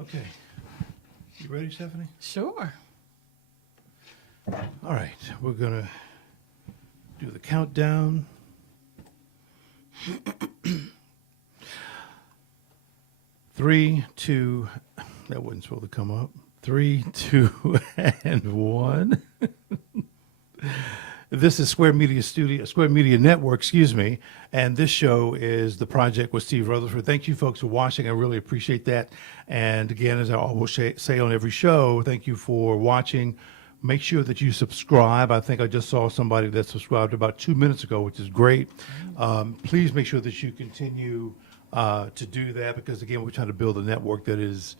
Okay. You ready, Stephanie? Sure. All right. We're going to do the countdown. 3, 2, that wasn't supposed to come up. 3, 2, and 1. This is Square Media Network, excuse me, and this show is The Project with Steve Rutherford. Thank you folks for watching. I really appreciate that. And again, as I always say on every show, thank you for watching. Make sure that you subscribe. I think I just saw somebody that subscribed about 2 minutes ago, which is great. Please make sure that you continue to do that because, again, we're trying to build a network that is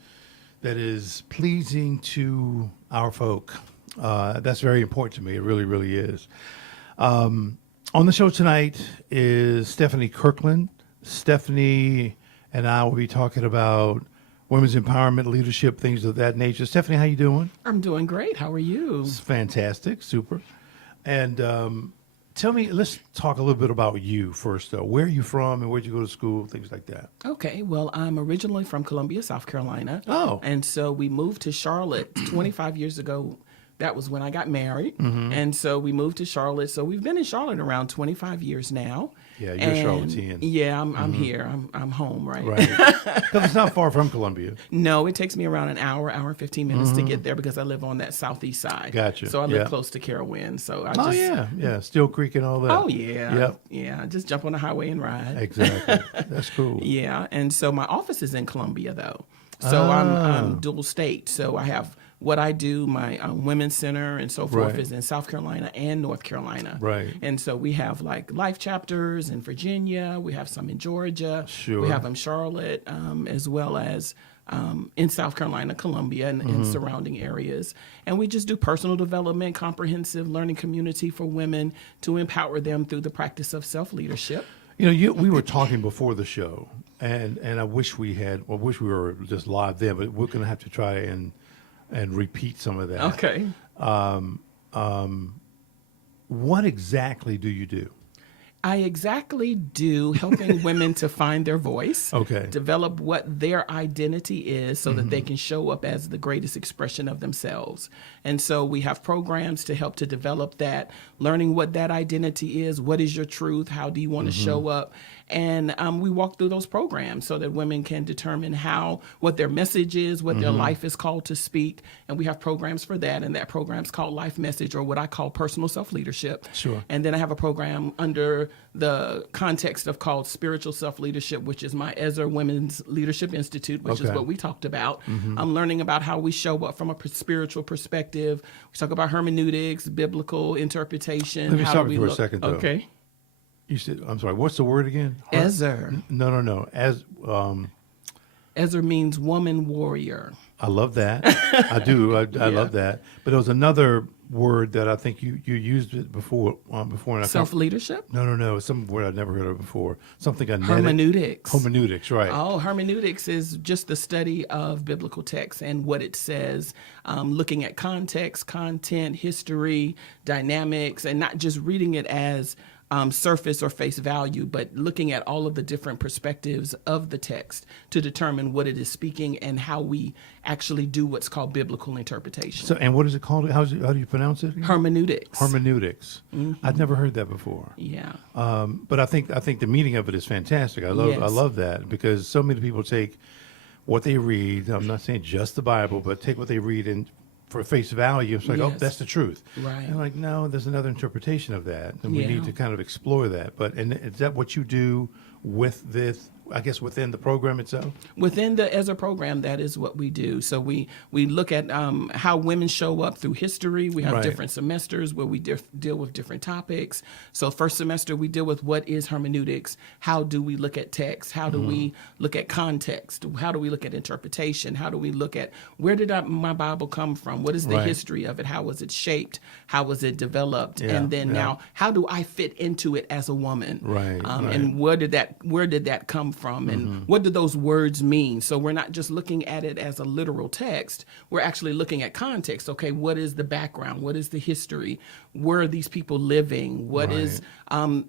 pleasing to our folk. That's very important to me. It really, really is. On the show tonight is Stephanie Kirkland. Stephanie and I will be talking about women's empowerment, leadership, things of that nature. Stephanie, how you doing? I'm doing great. How are you? It's fantastic. Super. And tell me, let's talk a little bit about you first, though. Where are you from and where'd you go to school, things like that? Okay. Well, I'm originally from Columbia, South Carolina. Oh. And so we moved to Charlotte 25 years ago. That was when I got married. Mm-hmm. And so we moved to Charlotte. So we've been in Charlotte around 25 years now. Yeah, you're Charlottean. Yeah, I'm here. I'm home, right? Right. Because it's not far from Columbia. No, it takes me around an hour and 15 minutes to get there because I live on that southeast side. Gotcha. So I live close to Carowinds. So I just yeah. Still Creek and all that. Oh, yeah. Yep. Yeah, just jump on the highway and ride. Exactly. That's cool. Yeah, and so my office is in Columbia, though. So I'm dual state. So I have what I do, my women's center and so forth is in South Carolina and North Carolina. Right. And so we have like life chapters in Virginia. We have some in Georgia. Sure. We have them in Charlotte, as well as in South Carolina, Columbia, and surrounding areas. And we just do personal development, comprehensive learning community for women to empower them through the practice of self-leadership. You know, we were talking before the show, and I wish we were just live then, but we're going to have to try and repeat some of that. Okay. What exactly do you do? I exactly do helping women to find their voice, develop what their identity is so that they can show up as the greatest expression of themselves. And so we have programs to help to develop that, learning what that identity is, what is your truth, how do you want to show up? And we walk through those programs so that women can determine what their message is, what their life is called to speak. And we have programs for that. And that program's called Life Message, or what I call personal self-leadership. Sure. And then I have a program under the context of called Spiritual Self-Leadership, which is my Ezra Women's Leadership Institute, which is what we talked about. I'm learning about how we show up from a spiritual perspective. We talk about hermeneutics, biblical interpretation. Let me stop you for a second, though. Okay. You said, I'm sorry, what's the word again? Ezer. No. Ezer means woman warrior. I love that. I do. I love that. But there was another word that I think you used it before. And Self-leadership? No. Some word I'd never heard of before. Something hermeneutics. Hermeneutics, right. Oh, hermeneutics is just the study of biblical texts and what it says, looking at context, content, history, dynamics, and not just reading it as surface or face value, but looking at all of the different perspectives of the text to determine what it is speaking and how we actually do what's called biblical interpretation. So, and what is it called? How do you pronounce it? Hermeneutics. Hermeneutics. I'd never heard that before. Yeah. But I think the meaning of it is fantastic. I love that because so many people take what they read. I'm not saying just the Bible, but take what they read and for face value, it's like, oh, that's the truth. Right. And like, no, there's another interpretation of that, and we need to kind of explore that. But and is that what you do with this? I guess within the program itself? Within the Ezra program, that is what we do. So we look at how women show up through history. We have different semesters where we deal with different topics. So first semester, we deal with what is hermeneutics. How do we look at text? How do we look at context? How do we look at interpretation? How do we look at where did my Bible come from? What is the history of it? How was it shaped? How was it developed? And then now, how do I fit into it as a woman? Right. And where did that come from? from and what do those words mean? So we're not just looking at it as a literal text. We're actually looking at context. Okay, what is the background? What is the history? Where are these people living? What is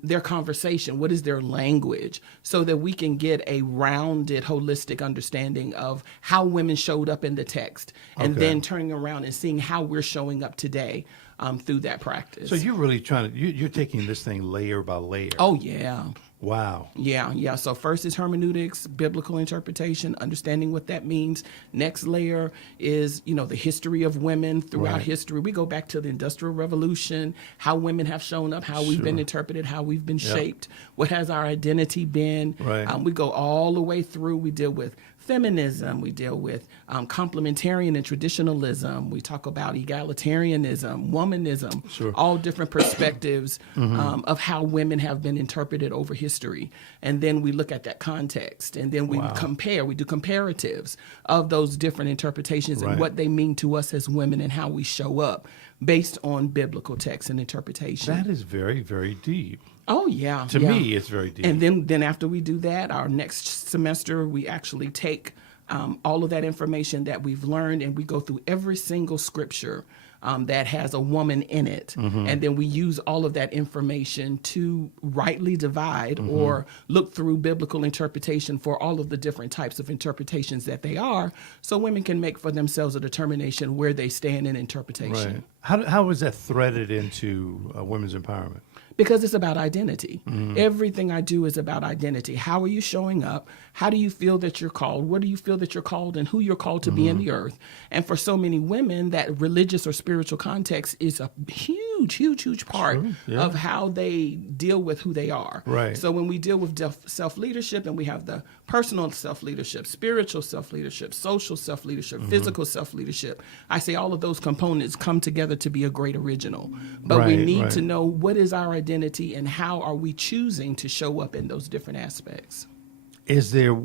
their conversation? What is their language? So that we can get a rounded, holistic understanding of how women showed up in the text, and then turning around and seeing how we're showing up today through that practice. So you're really you're taking this thing layer by layer. Oh, yeah. Wow. Yeah. So first is hermeneutics, biblical interpretation, understanding what that means. Next layer is, the history of women throughout history. We go back to the Industrial Revolution, how women have shown up, how we've been interpreted, how we've been shaped, what has our identity been. Right. We go all the way through. We deal with feminism, we deal with complementarian and traditionalism, we talk about egalitarianism, womanism, all different perspectives of how women have been interpreted over history. And then we look at that context, and then we compare, we do comparatives of those different interpretations and what they mean to us as women and how we show up based on biblical text and interpretation. That is very, very deep. Oh, yeah. To me, it's very deep. And then after we do that, our next semester, we actually take all of that information that we've learned, and we go through every single scripture that has a woman in it. And then we use all of that information to rightly divide or look through biblical interpretation for all of the different types of interpretations that they are, so women can make for themselves a determination where they stand in interpretation. Right. How is that threaded into women's empowerment? Because it's about identity. Everything I do is about identity. How are you showing up? How do you feel that you're called? What do you feel that you're called, and who you're called to be in the earth? And for so many women, that religious or spiritual context is a huge part of how they deal with who they are. Right. So when we deal with self-leadership, and we have the personal self-leadership, spiritual self-leadership, social self-leadership, physical self-leadership, I say all of those components come together to be a great original. But we need to know what is our identity and how are we choosing to show up in those different aspects. Is there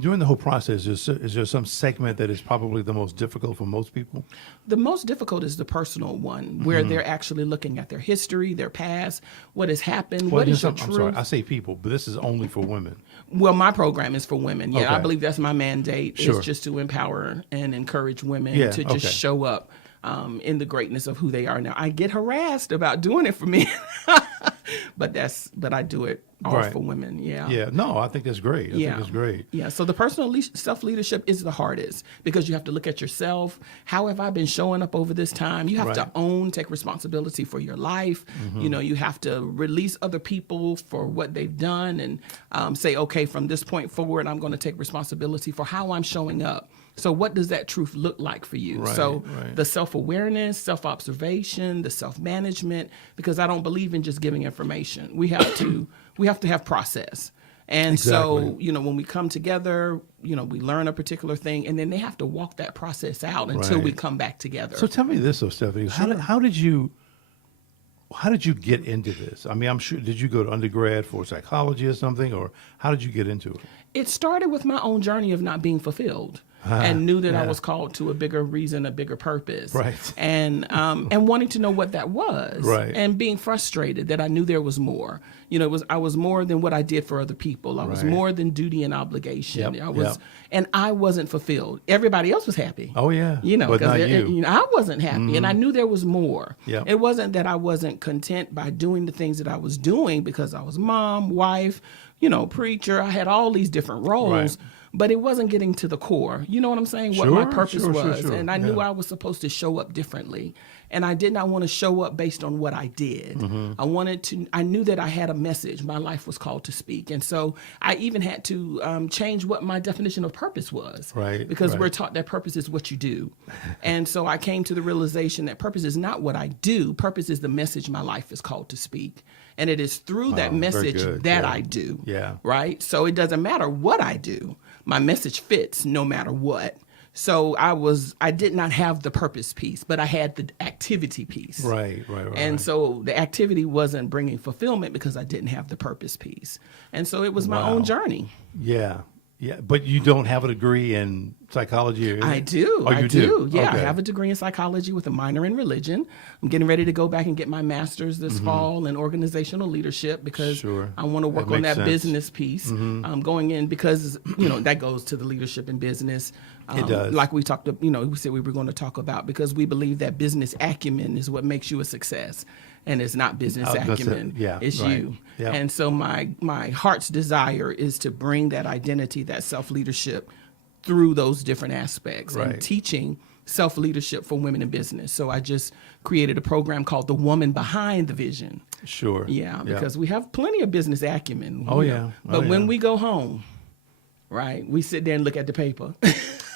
during the whole process, is there some segment that is probably the most difficult for most people? The most difficult is the personal one, where they're actually looking at their history, their past, what has happened, what is your truth. I'm sorry, I say people, but this is only for women. Well, my program is for women. Yeah, Okay. I believe that's my mandate, is just to empower and encourage women to just show up in the greatness of who they are. Now, I get harassed about doing it for men, but I do it all for women. Yeah. Yeah. No, I think that's great. I think it's great. Yeah. So the personal self-leadership is the hardest, because you have to look at yourself. How have I been showing up over this time? You have to take responsibility for your life. You have to release other people for what they've done, and say, okay, from this point forward, I'm going to take responsibility for how I'm showing up. So what does that truth look like for you? The self-awareness, self-observation, the self-management, because I don't believe in just giving information. We have to have process. And so, when we come together, we learn a particular thing, and then they have to walk that process out until we come back together. So tell me this, though, Stephanie, how did you get into this? I mean, I'm sure, did you go to undergrad for psychology or something, or how did you get into it? It started with my own journey of not being fulfilled. And knew that I was called to a bigger reason, a bigger purpose. Right. And wanting to know what that was. Right. And being frustrated that I knew there was more. I was more than what I did for other people. I was more than duty and obligation. And I wasn't fulfilled. Everybody else was happy. Oh, yeah. But not you. I wasn't happy, and I knew there was more. Yep. It wasn't that I wasn't content by doing the things that I was doing, because I was mom, wife, preacher. I had all these different roles. Right. But it wasn't getting to the core. You know what I'm saying? What my purpose was. And I knew I was supposed to show up differently. And I did not want to show up based on what I did. I knew that I had a message. My life was called to speak. And so I even had to change what my definition of purpose was. Right. Because we're taught that purpose is what you do. And so I came to the realization that purpose is not what I do. Purpose is the message my life is called to speak. And it is through that message that I do. Yeah. Right? So it doesn't matter what I do. My message fits no matter what. So I did not have the purpose piece, but I had the activity piece. Right. And so the activity wasn't bringing fulfillment because I didn't have the purpose piece. And so it was my own journey. Yeah. Yeah, but you don't have a degree in psychology? Or I do. Oh, you do? Yeah, Okay. I have a degree in psychology with a minor in religion. I'm getting ready to go back and get my master's this fall in organizational leadership because Sure. I want to work That on makes that sense. business piece. Going in because, that goes to the leadership in business. It does. Like we talked, we said we were going to talk about, because we believe that business acumen is what makes you a success. And it's not business acumen. It's right. you. Yeah. And so my heart's desire is to bring that identity, that self-leadership through those different aspects Right. and teaching self-leadership for women in business. So I just created a program called The Woman Behind the Vision. Sure. Yeah, because we have plenty of business acumen. Oh, yeah. But when we go home, right, we sit there and look at the paper.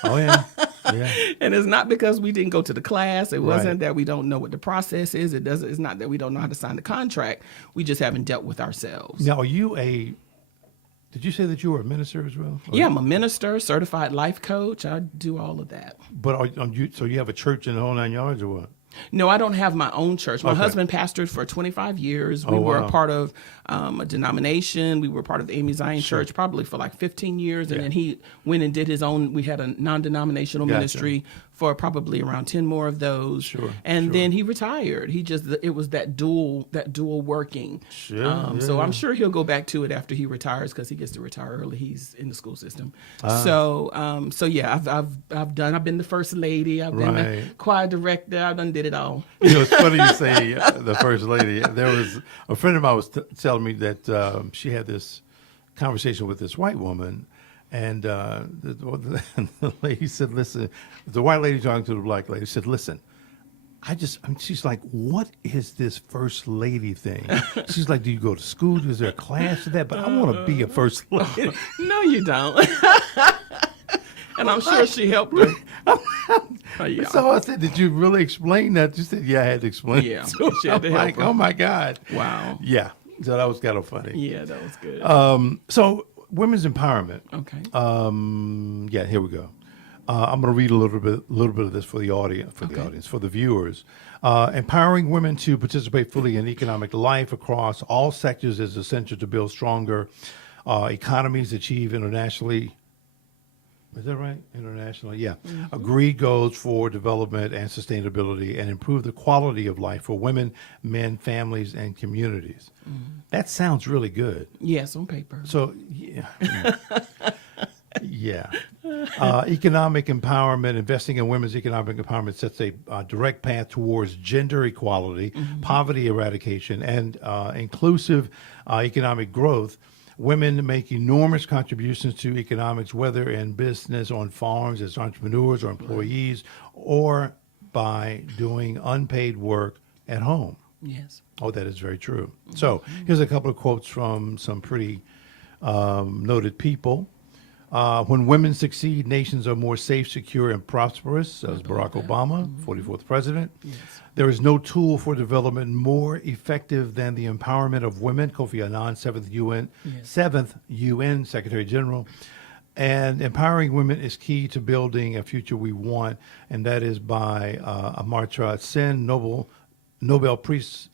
Oh, yeah. Yeah. And it's not because we didn't go to the class. It wasn't Right. that we don't know what the process is. It's not that we don't know how to sign the contract. We just haven't dealt with ourselves. Now, did you say that you were a minister as well? Yeah, I'm a minister, certified life coach. I do all of that. But so you have a church in the whole 9 yards or what? No, I don't have my own church. My Okay. husband pastored for 25 years. We Oh, were wow. a part of a denomination. We were part of the Amy Zion Church probably for like 15 years. And Yeah. then he went and did his own. We had a non-denominational Gotcha. ministry for probably around 10 more of those. Sure, And sure. then he retired. It was that dual working. Sure, So yeah. I'm sure he'll go back to it after he retires because he gets to retire early. He's in the school system. Ah. So yeah, I've been the first lady. I've been the Right. choir director. I've done did it all. It's funny you say the first lady. There was a friend of mine was telling me that she had this conversation with this white woman, and the lady said, "Listen," the white lady talking to the black lady said, "Listen, she's like, what is this first lady thing?" She's like, "Do you go to school? Is there a class for that? But I want to be a first lady." No, you don't. And I'm sure she helped her. Yeah. So I said, "Did you really explain that?" She said, "Yeah, I had to explain." Yeah, it to her. she had to I'm help like, her. "Oh my God!" Wow. Yeah, so that was kind of funny. Yeah, that was good. So women's empowerment. Okay. Yeah, here we go. I'm going to read a little bit of this for the audience, for the viewers. Empowering women to participate fully in economic life across all sectors is essential to build stronger economies, achieve internationally. Is that right? Internationally, yeah. Agreed goals for development and sustainability, and improve the quality of life for women, men, families, and communities. That sounds really good. Yes, on paper. So, yeah. Yeah. Economic empowerment, investing in women's economic empowerment sets a direct path towards gender equality, poverty eradication, and inclusive economic growth. Women make enormous contributions to economics, whether in business, on farms, as entrepreneurs or employees, or by doing unpaid work at home. Yes. Oh, that is very true. So here's a couple of quotes from some pretty noted people. When women succeed, nations are more safe, secure, and prosperous, says Barack Obama, 44th president. Yes. There is no tool for development more effective than the empowerment of women, Kofi Annan, 7th UN Secretary General. And empowering women is key to building a future we want, and that is by Amartya Sen, Nobel Prize.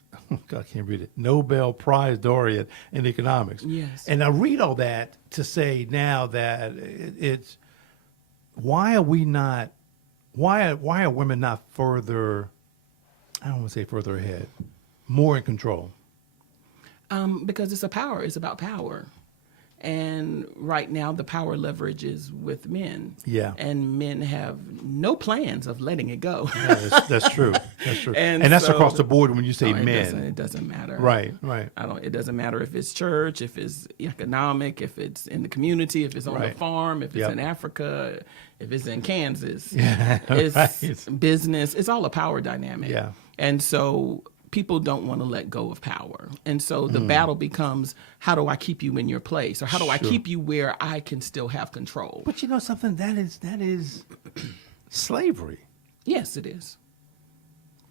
God, I can't read it. Nobel Prize laureate in economics. Yes. And I read all that to say now that it's why are women not further? I don't want to say further ahead, more in control. Because it's about power. And right now, the power leverage is with men. Yeah. And men have no plans of letting it go. Yeah, that's true. That's true. And And that's so- across the board when you say No, men. It doesn't matter. Right. It doesn't matter if it's church, if it's economic, if it's in the community, if it's on the Right. farm, if it's Yep. in Africa, if it's in Kansas. Yeah, It's right. business. It's all a power dynamic. Yeah. And so people don't want to let go of power. And so the battle becomes, how do I keep you in your place? Or how do I Sure. keep you where I can still have control? But you know something, that is slavery. Yes, it is.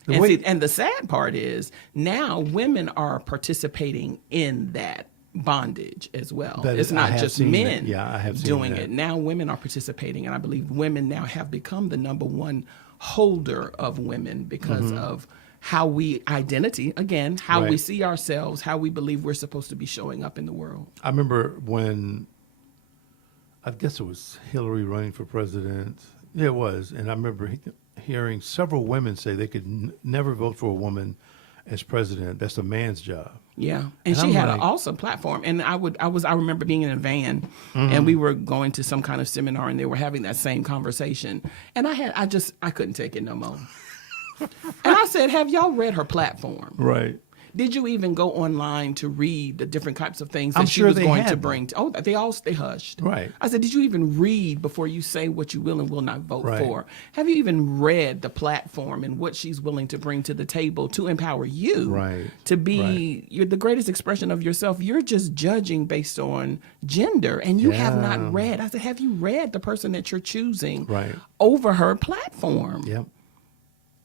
The And, way- and the sad part is now women are participating in that bondage as well. That It's is- I not have just seen that. men Yeah, I have seen doing that. it. Now women are participating, and I believe women now have become the number one holder of women because of how we how we Right. see ourselves, how we believe we're supposed to be showing up in the world. I remember when I guess it was Hillary running for president. Yeah, it was. And I remember hearing several women say they could never vote for a woman as president. That's a man's job. Yeah, and she had an awesome platform. And I remember being in a van, and we were going to some kind of seminar, and they were having that same conversation. And I couldn't take it no more. And I said, "Have y'all read her platform?" Right. Did you even go online to read the different types of things that she was going to bring? They hushed. Right. I said, did you even read before you say what you will and will not vote for? Have you even read the platform and what she's willing to bring to the table to empower you to be you're the greatest expression of yourself? You're just judging based on gender, and you have not read. I said, have you read the person that you're choosing over her platform? Yep.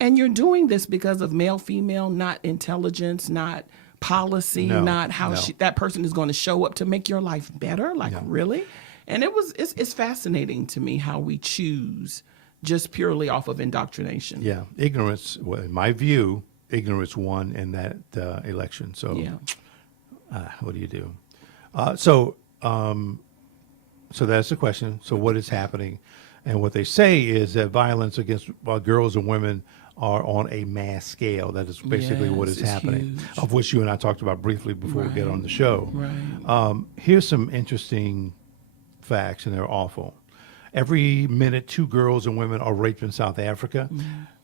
And you're doing this because of male, female, not intelligence, not policy, not how that person is going to show up to make your life better. Like, really? And it's fascinating to me how we choose just purely off of indoctrination. Yeah. Ignorance, well, in my view, ignorance won in that election. So what do you do? So that's the question. So what is happening? And what they say is that violence against girls and women are on a mass scale. That is basically what is happening, of which you and I talked about briefly before we get on the show. Right. Here's some interesting facts, and they're awful. Every minute, 2 girls and women are raped in South Africa.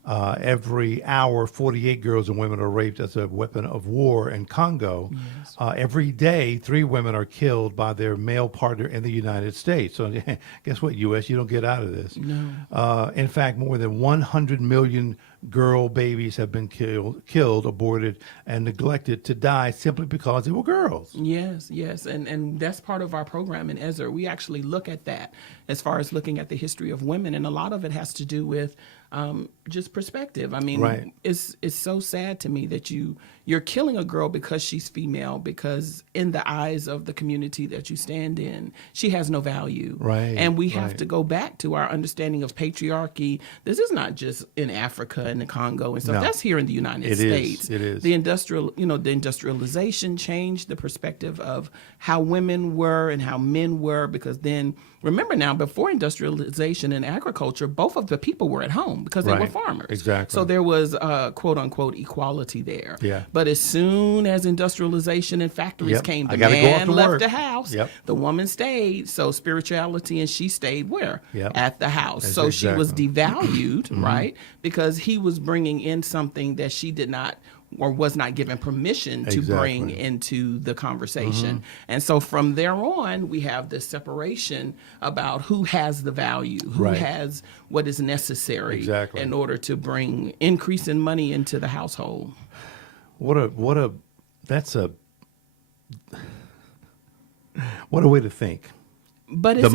Every hour, 48 girls and women are raped as a weapon of war in Congo. Every day, 3 women are killed by their male partner in the United States. So guess what, U.S., you don't get out of this. No. In fact, more than 100 million girl babies have been killed, aborted, and neglected to die simply because they were girls. Yes. And that's part of our program in Ezra. We actually look at that as far as looking at the history of women. And a lot of it has to do with just perspective. I mean, it's so sad to me that you're killing a girl because she's female, because in the eyes of the community that you stand in, she has no value. Right. And we have to go back to our understanding of patriarchy. This is not just in Africa and the Congo and stuff. That's here in the United States. It is. The industrialization changed the perspective of how women were and how men were, because then, remember now, before industrialization and agriculture, both of the people were at home because they were farmers. Exactly. So there was quote unquote equality there. Yeah. But as soon as industrialization and factories came, the man left the house, the woman stayed. So spirituality, and she stayed where? At the house. So she was devalued, right? Because he was bringing in something that she did not or was not given permission to bring into the conversation. And so from there on, we have this separation about who has the value, who has what is necessary in order to bring increase in money into the household. What a way to think. But it's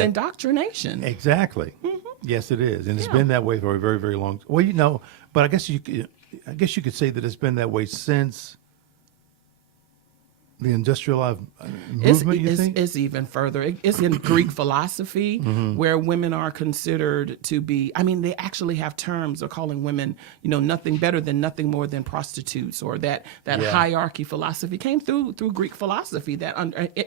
indoctrination. Exactly. Yes, it is. And it's been that way for a very, very long time. Well, but I guess you could say that it's been that way since the industrial movement, you think? It's even further. It's in Greek philosophy where women are considered to be, they actually have terms of calling women, nothing better than nothing more than prostitutes, or that hierarchy philosophy came through Greek philosophy. That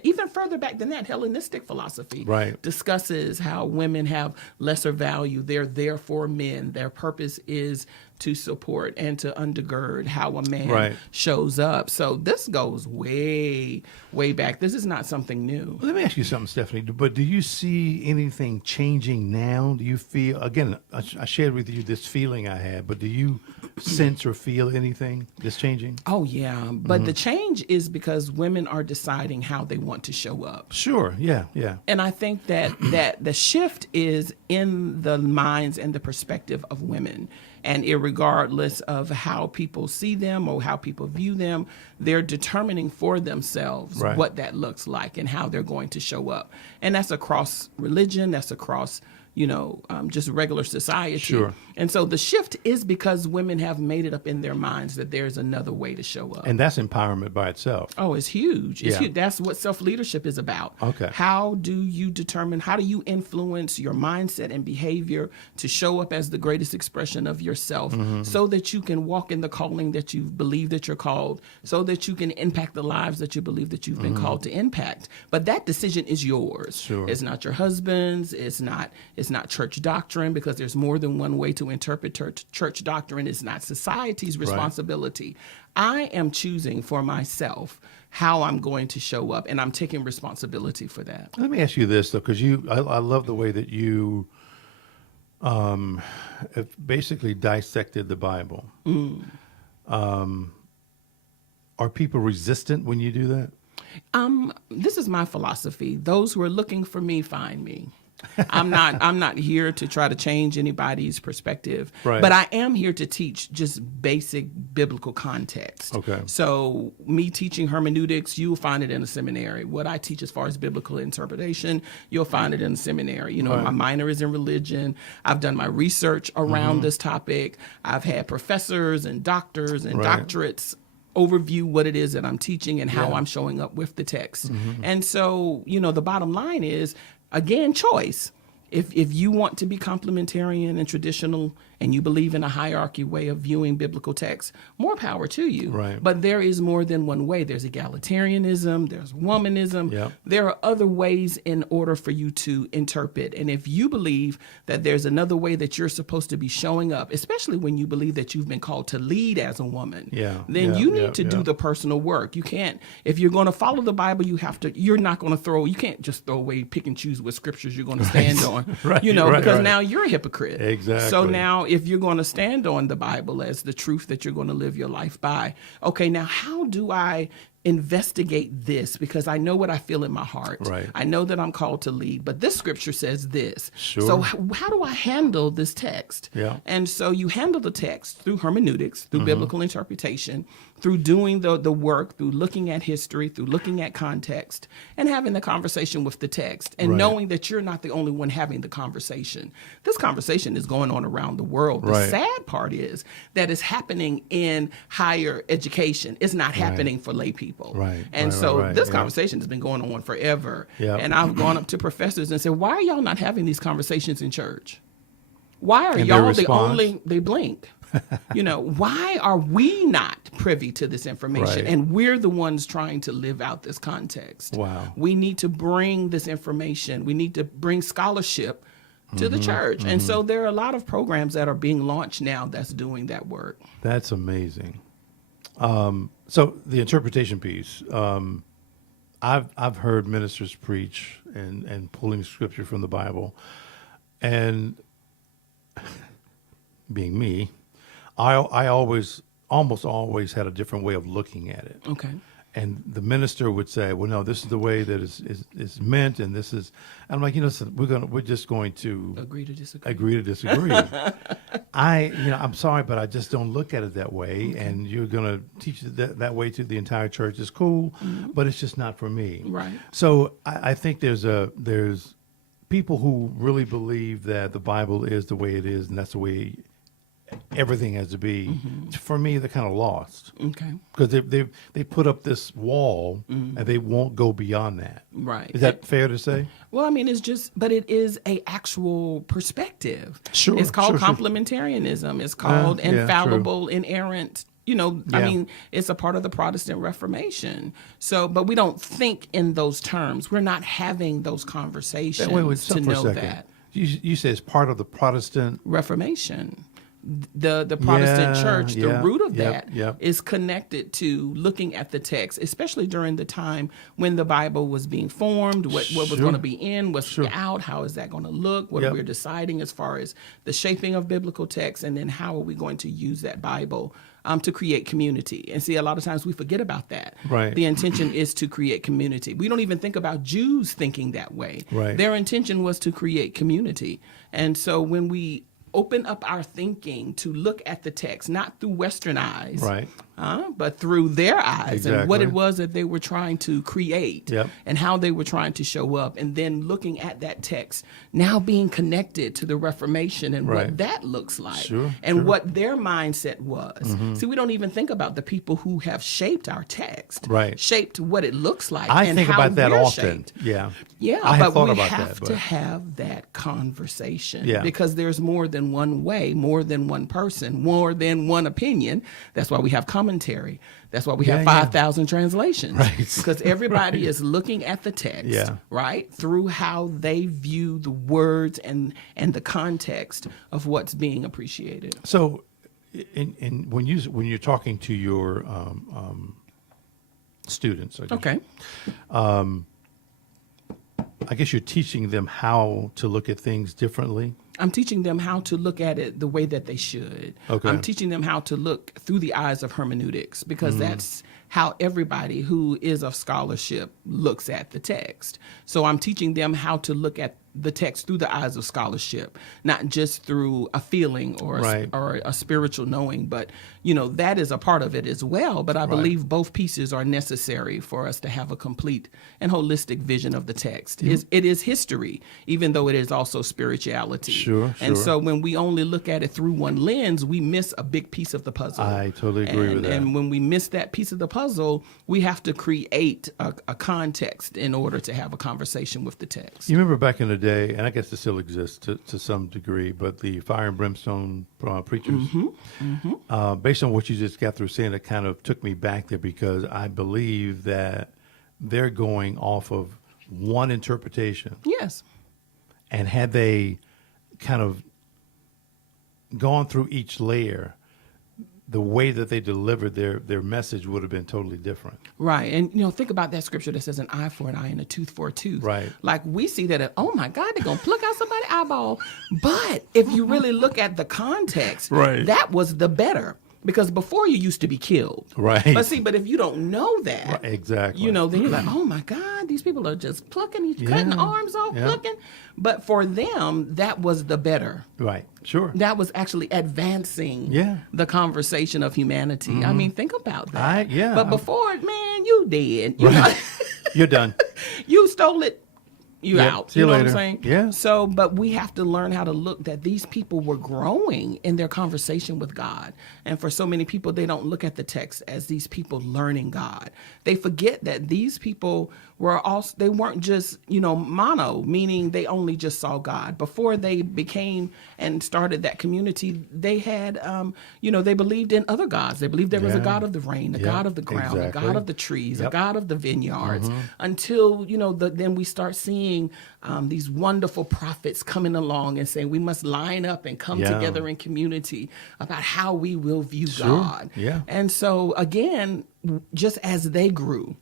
even further back than that, Hellenistic philosophy discusses how women have lesser value. They're there for men. Their purpose is to support and to undergird how a man shows up. So this goes way, way back. This is not something new. Let me ask you something, Stephanie. But do you see anything changing now? Do you feel, again, I shared with you this feeling I had, but do you sense or feel anything that's changing? Oh, yeah. But the change is because women are deciding how they want to show up. Sure. Yeah. And I think that the shift is in the minds and the perspective of women. And irregardless of how people see them or how people view them, they're determining for themselves what that looks like and how they're going to show up. And that's across religion, that's across, just regular society. Sure. And so the shift is because women have made it up in their minds that there's another way to show up. And that's empowerment by itself. Oh, it's huge. It's Yeah. huge. That's what self-leadership is about. Okay. How do you influence your mindset and behavior to show up as the greatest expression of yourself so that you can walk in the calling that you believe that you're called, so that you can impact the lives that you believe that you've been called to impact. But that decision is yours. Sure. It's not your husband's. It's not church doctrine, because there's more than one way to interpret church doctrine. It's not society's responsibility. I am choosing for myself how I'm going to show up, and I'm taking responsibility for that. Let me ask you this, though, because I love the way that you have basically dissected the Bible. Are people resistant when you do that? This is my philosophy. Those who are looking for me find me. I'm not here to try to change anybody's perspective, Right. but I am here to teach just basic biblical context. Okay. So me teaching hermeneutics, you'll find it in a seminary. What I teach as far as biblical interpretation, you'll find it in a seminary. Right. My minor is in religion. I've done my research around this topic. I've had professors and doctors and Right. doctorates overview what it is that I'm teaching and how Yeah. I'm showing up with the text. And so, the bottom line is, again, choice. If you want to be complementarian and traditional and you believe in a hierarchy way of viewing biblical texts, more power to you. Right. But there is more than one way. There's egalitarianism, there's womanism. Yep. There are other ways in order for you to interpret. And if you believe that there's another way that you're supposed to be showing up, especially when you believe that you've been called to lead as a woman, then you need to do the personal work. You can't, if you're going to follow the Bible, you can't just throw away, pick and choose what scriptures you're going to stand on, Right, because right. now you're a hypocrite. Exactly. So now if you're going to stand on the Bible as the truth that you're going to live your life by, okay, now how do I investigate this? Because I know what I feel in my heart. Right. I know that I'm called to lead, but this scripture says this. Sure. So how do I handle this text? Yeah. And so you handle the text through hermeneutics, through biblical interpretation, through doing the work, through looking at history, through looking at context, and having the conversation with the text, and Right. knowing that you're not the only one having the conversation. This conversation is going on around the world. The Right. sad part is that it's happening in higher education. It's not happening for lay people. Right. And Right, so right, this yeah. conversation has been going on forever. Yeah. And I've gone up to professors and said, why are y'all not having these conversations in church? Why are And their y'all the response? only, they blink. Why are we not privy to this information? Right. And we're the ones trying to live out this context. Wow. We need to bring this information. We need to bring scholarship to the church. And so there are a lot of programs that are being launched now that's doing that work. That's amazing. So the interpretation piece, I've heard ministers preach and pulling scripture from the Bible, and being me, I almost always had a different way of looking at it. Okay. And the minister would say, "Well, no, this is the way that is meant, and this is." I'm like, we're just going to Agree to disagree. agree to disagree. I'm sorry, but I just don't look at it that way. Okay. And you're going to teach it that way to the entire church is cool, but it's just not for me. Right. So I think there's people who really believe that the Bible is the way it is, and that's the way everything has to be. For me, they're kind of lost. Okay. Because they put up this wall and they won't go beyond that. Right. Is that fair to say? Well, I mean, but it is a actual perspective. Sure. It's called sure. complementarianism. It's called yeah, infallible, inerrant. I Yeah. mean, it's a part of the Protestant Reformation. So, but we don't think in those terms. We're not having those conversations Wait, to stop for a know second. that. You say it's part of the Protestant Reformation. The Protestant church, the root of that is yep. connected to looking at the text, especially during the time when the Bible was being formed, what was Sure. going to be in, what's Sure. out, how is that going to look, what Yep. we're deciding as far as the shaping of biblical text, and then how are we going to use that Bible to create community. And see, a lot of times we forget about that. Right. The intention is to create community. We don't even think about Jews thinking that way. Right. Their intention was to create community. And so when we open up our thinking to look at the text, not through Western eyes, Right. but through their eyes and what Exactly. it was that they were trying to create Yep. and how they were trying to show up. And then looking at that text, now being connected to the Reformation and Right. what that looks like Sure, and sure. what their mindset was. See, we don't even think about the people who have shaped our text, Right. shaped what it looks like. I and think how about that we're often. shaped. Yeah. Yeah, I have but thought we about have that, to but- have that conversation Yeah. because there's more than one way, more than one person, more than one opinion. That's why we have commentary. That's why we have Yeah, yeah. 5,000 translations. Right. Because everybody is looking at the text, Yeah. right, through how they view the words and the context of what's being appreciated. So, when you're talking to your students, I guess, Okay. I guess you're teaching them how to look at things differently. I'm teaching them how to look at it the way that they should. Okay. I'm teaching them how to look through the eyes of hermeneutics because that's how everybody who is of scholarship looks at the text. So I'm teaching them how to look at the text through the eyes of scholarship, not just through a feeling or Right. or a spiritual knowing, but that is a part of it as well. But I believe both pieces are necessary for us to have a complete and holistic vision of the text. It is history, even though it is also spirituality. Sure, And sure. so when we only look at it through one lens, we miss a big piece of the puzzle. I totally agree with that. And when we miss that piece of the puzzle, we have to create a context in order to have a conversation with the text. You remember back in the day, and I guess it still exists to some degree, but the fire and brimstone preachers, based on what you just got through saying, it kind of took me back there because I believe that they're going off of one interpretation. Yes. And had they kind of gone through each layer, the way that they delivered their message would have been totally different. Right. And, think about that scripture that says an eye for an eye and a tooth for a tooth. Right. Like we see that, oh my God, they're going to pluck out somebody's eyeball. But if you really look at the context, Right. that was the better. Because before you used to be killed. Right. But if you don't know that, Right, exactly. then you're like, oh my God, these people are just plucking, cutting arms off, Yeah. plucking. But for them, that was the better. Right. Sure. That was actually advancing Yeah. the conversation of humanity. I mean, think about that. Yeah. But before, man, you dead. You know, You're done. you stole it. You Yep. out. See you know later. what I'm saying? Yeah. So, but we have to learn how to look that these people were growing in their conversation with God. And for so many people, they don't look at the text as these people learning God. They forget that these people were also, they weren't just, mono, meaning they only just saw God. Before they became and started that community, they had, they believed in other gods. They believed there was a Yeah. God of the rain, a Yeah, God of the ground, exactly. a God of the trees, a Yep. God of the vineyards, until, then we start seeing these wonderful prophets coming along and saying we must line up and come Yeah. together in community about how we will view Sure. God. Yeah. And so, again, just as they grew,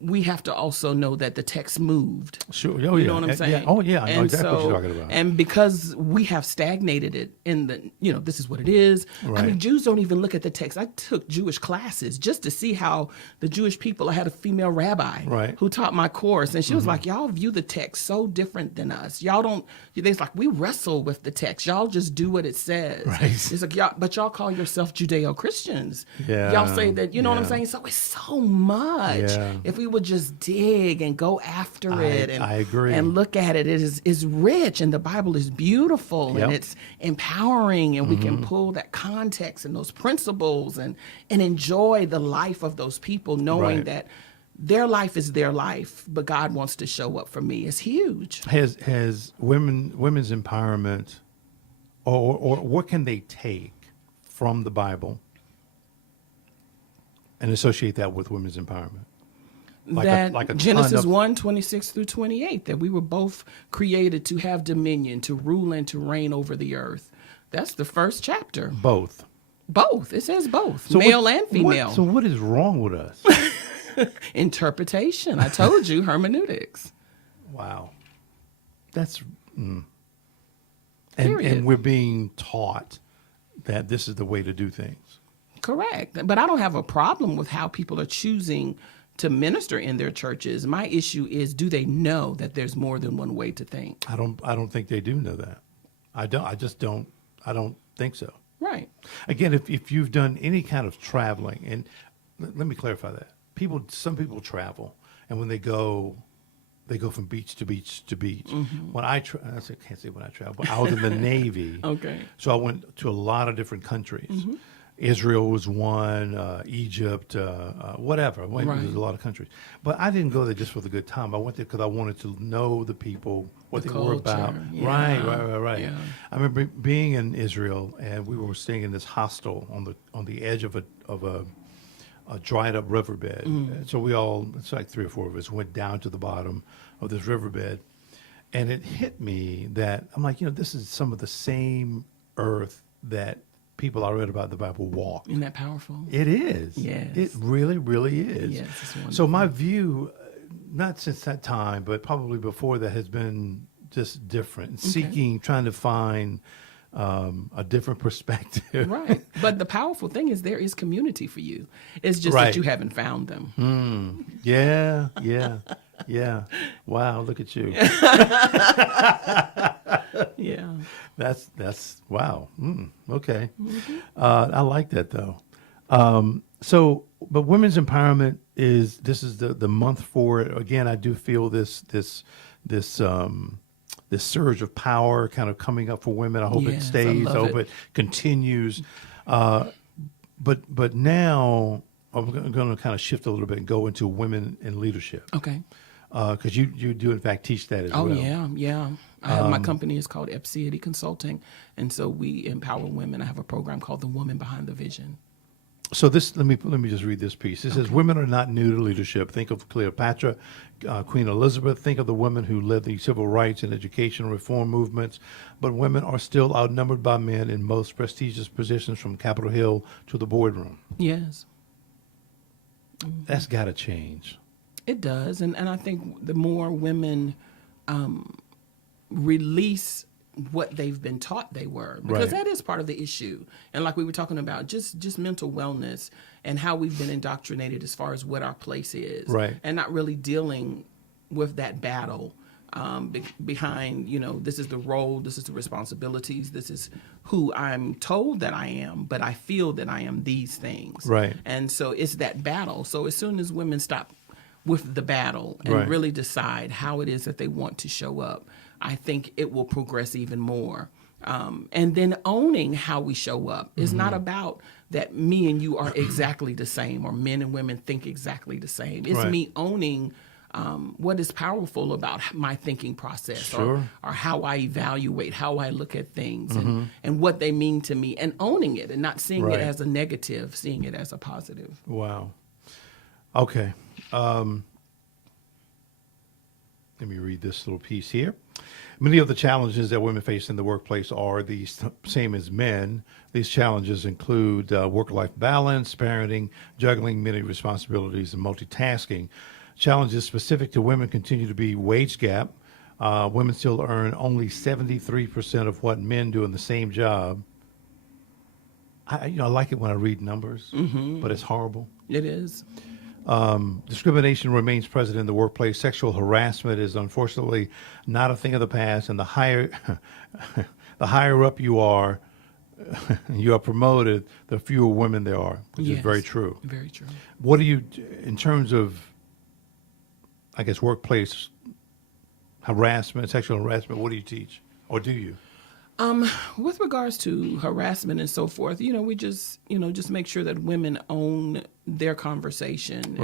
we have to also know that the text moved. Sure. Oh, You yeah. know what I'm Yeah. saying? Oh, yeah. I know And exactly what you're talking about. And because we have stagnated it in the, this is what it is. I Right. mean, Jews don't even look at the text. I took Jewish classes just to see how the Jewish people, I had a female rabbi Right. who taught my course. And she was like, y'all view the text so different than us. Y'all don't, they's like, we wrestle with the text. Y'all just do what it says. Right. It's like, y'all call yourself Judeo-Christians. Yeah. Y'all say that, you know what I'm Yeah. saying? So it's so much. Yeah. If we would just dig and go after it and I agree. and look at it, it is rich, and the Bible is beautiful, Yep. and it's empowering, and we can pull that context and those principles and enjoy the life of those people, knowing Right. that their life is their life, but God wants to show up for me. It's huge. Has women's empowerment, or what can they take from the Bible and associate that with women's empowerment? That like a ton Genesis of- 1:26 through 28, that we were both created to have dominion, to rule and to reign over the earth. That's the first chapter. Both. Both. It says both, So male what- and female. So what is wrong with us? Interpretation. I told you, hermeneutics. Wow. That's Period. and we're being taught that this is the way to do things. Correct. But I don't have a problem with how people are choosing to minister in their churches. My issue is, do they know that there's more than one way to think? I don't think they do know that. I don't think so. Right. Again, if you've done any kind of traveling, and let me clarify that. Some people travel, and when they go from beach to beach to beach. Mm-hmm. When I can't say when I travel, but I was in the Navy. Okay. So I went to a lot of different countries. Mm-hmm. Israel was one, Egypt, whatever. Right. There's a lot of countries. But I didn't go there just for the good time. I went there because I wanted to know the people, what The they were about. culture. Yeah. Right. Yeah. I remember being in Israel, and we were staying in this hostel on the edge of a dried up riverbed. So it's like 3 or 4 of us, went down to the bottom of this riverbed. And it hit me that I'm like, this is some of the same earth that people I read about in the Bible walk. Isn't that powerful? It is. Yes. It really, really is. Yes, it's wonderful. So my view, not since that time, but probably before that, has been just different, trying to find a different perspective. Right. But the powerful thing is there is community for you. It's just that you haven't found them. Yeah. Wow, look at you. Yeah. That's wow. Okay. I like that though. But women's empowerment this is the month for it. Again, I do feel this surge of power kind of coming up for women. I hope it stays. I hope it continues. But now I'm going to kind of shift a little bit and go into women in leadership. Okay. Because you do in fact teach that as well. Oh yeah. I have my company is called Epsiety Consulting, and so we empower women. I have a program called The Woman Behind the Vision. So let me just read this piece. It says, women are not new to leadership. Think of Cleopatra, Queen Elizabeth. Think of the women who led the civil rights and educational reform movements. But women are still outnumbered by men in most prestigious positions, from Capitol Hill to the boardroom. Yes. That's got to change. It does. And I think the more women release what they've been taught they were, because that is part of the issue. And like we were talking about, just mental wellness and how we've been indoctrinated as far as what our place is, and not really dealing with that battle behind, this is the role, this is the responsibilities, this is who I'm told that I am, but I feel that I am these things. And so it's that battle. So as soon as women stop with the battle and really decide how it is that they want to show up, I think it will progress even more. And then owning how we show up is not about that me and you are exactly the same, or men and women think exactly the same. It's me owning what is powerful about my thinking process, or how I evaluate, how I look at things, and what they mean to me, and owning it and not seeing it as a negative, seeing it as a positive. Wow. Okay. Let me read this little piece here. Many of the challenges that women face in the workplace are the same as men. These challenges include work-life balance, parenting, juggling many responsibilities, and multitasking. Challenges specific to women continue to be wage gap. Women still earn only 73% of what men do in the same job. I like it when I read numbers, but it's horrible. It is. Discrimination remains present in the workplace. Sexual harassment is unfortunately not a thing of the past, and the higher up you are promoted, the fewer women there are, which is very true. Very true. What do you, in terms of, I guess, workplace harassment, sexual harassment, what do you teach, or do you? With regards to harassment and so forth, we just make sure that women own their conversation,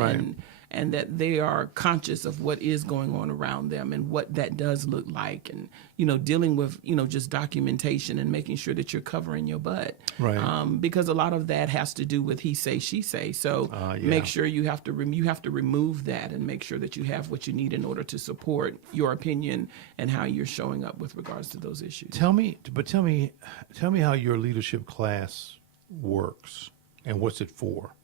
and that they are conscious of what is going on around them and what that does look like, and dealing with just documentation and making sure that you're covering your butt, because a lot of that has to do with he say she say. So make sure you have to remove that and make sure that you have what you need in order to support your opinion and how you're showing up with regards to those issues. Tell me how your leadership class works and what's it for?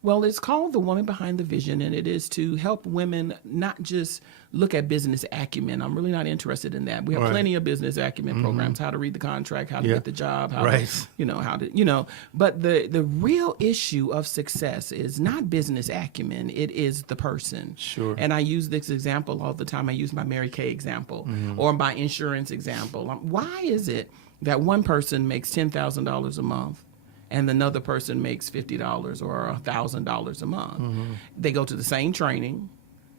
Well, it's called The Woman Behind the Vision, and it is to help women not just look at business acumen. I'm really not interested in that. We have plenty of business acumen programs, how to read the contract, how to get the job, how to, but the real issue of success is not business acumen. It is the person. Sure. And I use this example all the time. I use my Mary Kay example or my insurance example. Why is it that one person makes $10,000 a month and another person makes $50 or $1,000 a month. Mm-hmm. They go to the same training.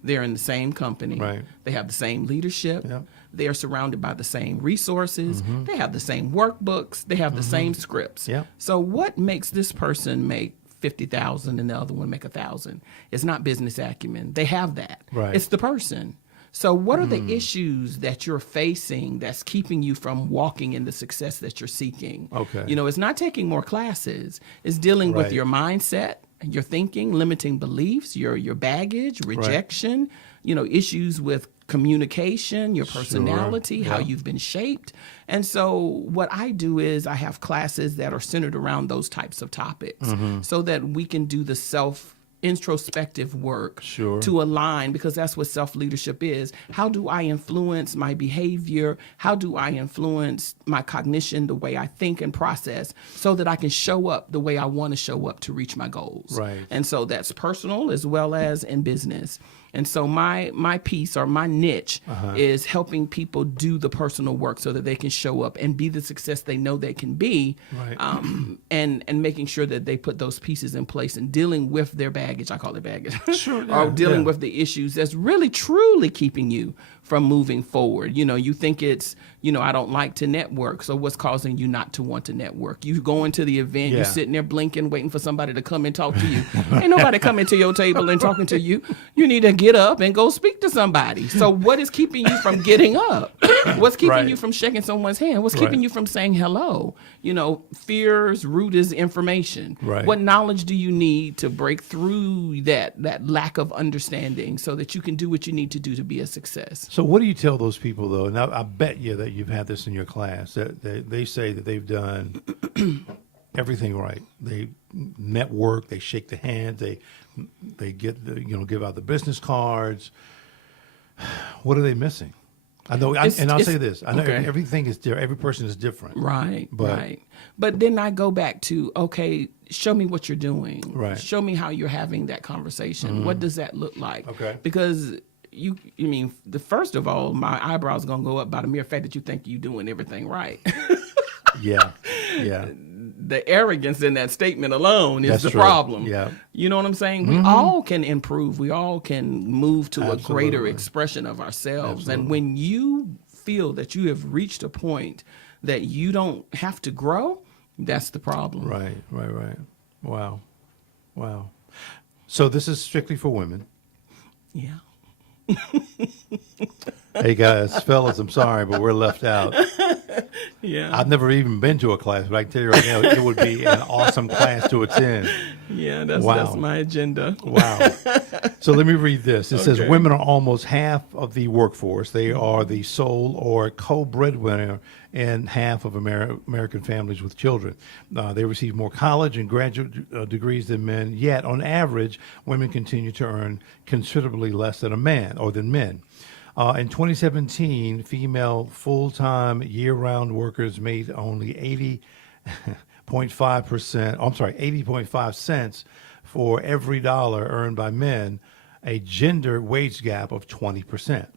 They're in the same company. Right. They have the same leadership. Yep. They are surrounded by the same resources. Mm-hmm. They have the same workbooks. They have the same scripts. Yep. So what makes this person make 50,000 and the other one make 1,000? It's not business acumen. They have that. Right. It's the person. So what are the issues that you're facing that's keeping you from walking in the success that you're seeking? Okay. You know, it's not taking more classes. It's dealing with Right. your mindset, your thinking, limiting beliefs, your baggage, rejection, you know, issues with communication, your personality, Sure. how Yeah. you've been shaped. And so what I do is I have classes that are centered around those types of topics so that we can do the introspective work Sure. to align, because that's what self-leadership is. How do I influence my behavior? How do I influence my cognition, the way I think and process, so that I can show up the way I want to show up to reach my goals? Right. And so that's personal as well as in business. And so my piece or my niche is helping people do the personal work so that they can show up and be the success they know they can be, Right. and making sure that they put those pieces in place and dealing with their baggage. I call it baggage. Sure, or yeah, dealing yeah. with the issues that's really, truly keeping you from moving forward. You know, you think it's, you know, I don't like to network. So what's causing you not to want to network? You go into the event, Yeah. you're sitting there blinking, waiting for somebody to come and talk to you. Ain't nobody coming to your table and talking to you. You need to get up and go speak to somebody. So what is keeping you from getting up? What's keeping Right. you from shaking someone's hand? What's keeping Right. you from saying hello? You know, fear's root is information. Right. What knowledge do you need to break through that lack of understanding so that you can do what you need to do to be a success? So what do you tell those people, though? And I bet you that you've had this in your class, that they say that they've done everything right. They network, they shake the hand, they get the, you know, give out the business cards. What are they missing? I know, I'll say this. I know okay. everything is different. Every person is different. Right, But- right. But then I go back to, okay, show me what you're doing. Right. Show me how you're having that conversation. What does that look like? Okay. Because you mean, first of all, my eyebrows going to go up by the mere fact that you think you're doing everything right. Yeah, yeah. The arrogance in that statement alone is That's the true. problem. Yeah. You know what I'm saying? We all can improve. We all can move to a greater Absolutely. expression of ourselves. Absolutely. And when you feel that you have reached a point that you don't have to grow, that's the problem. Right. Wow. So this is strictly for women. Yeah. Hey guys, fellas, I'm sorry, but we're left out. Yeah. I've never even been to a class, but I can tell you right now, it would be an awesome class to attend. Yeah, that's Wow. my agenda. Wow. So let me read this. It says Okay. women are almost half of the workforce. They are the sole or co-breadwinner in half of American families with children. They receive more college and graduate degrees than men, yet on average, women continue to earn considerably less than men. In 2017, female full-time year-round workers made only 80.5 cents for every dollar earned by men, a gender wage gap of 20%.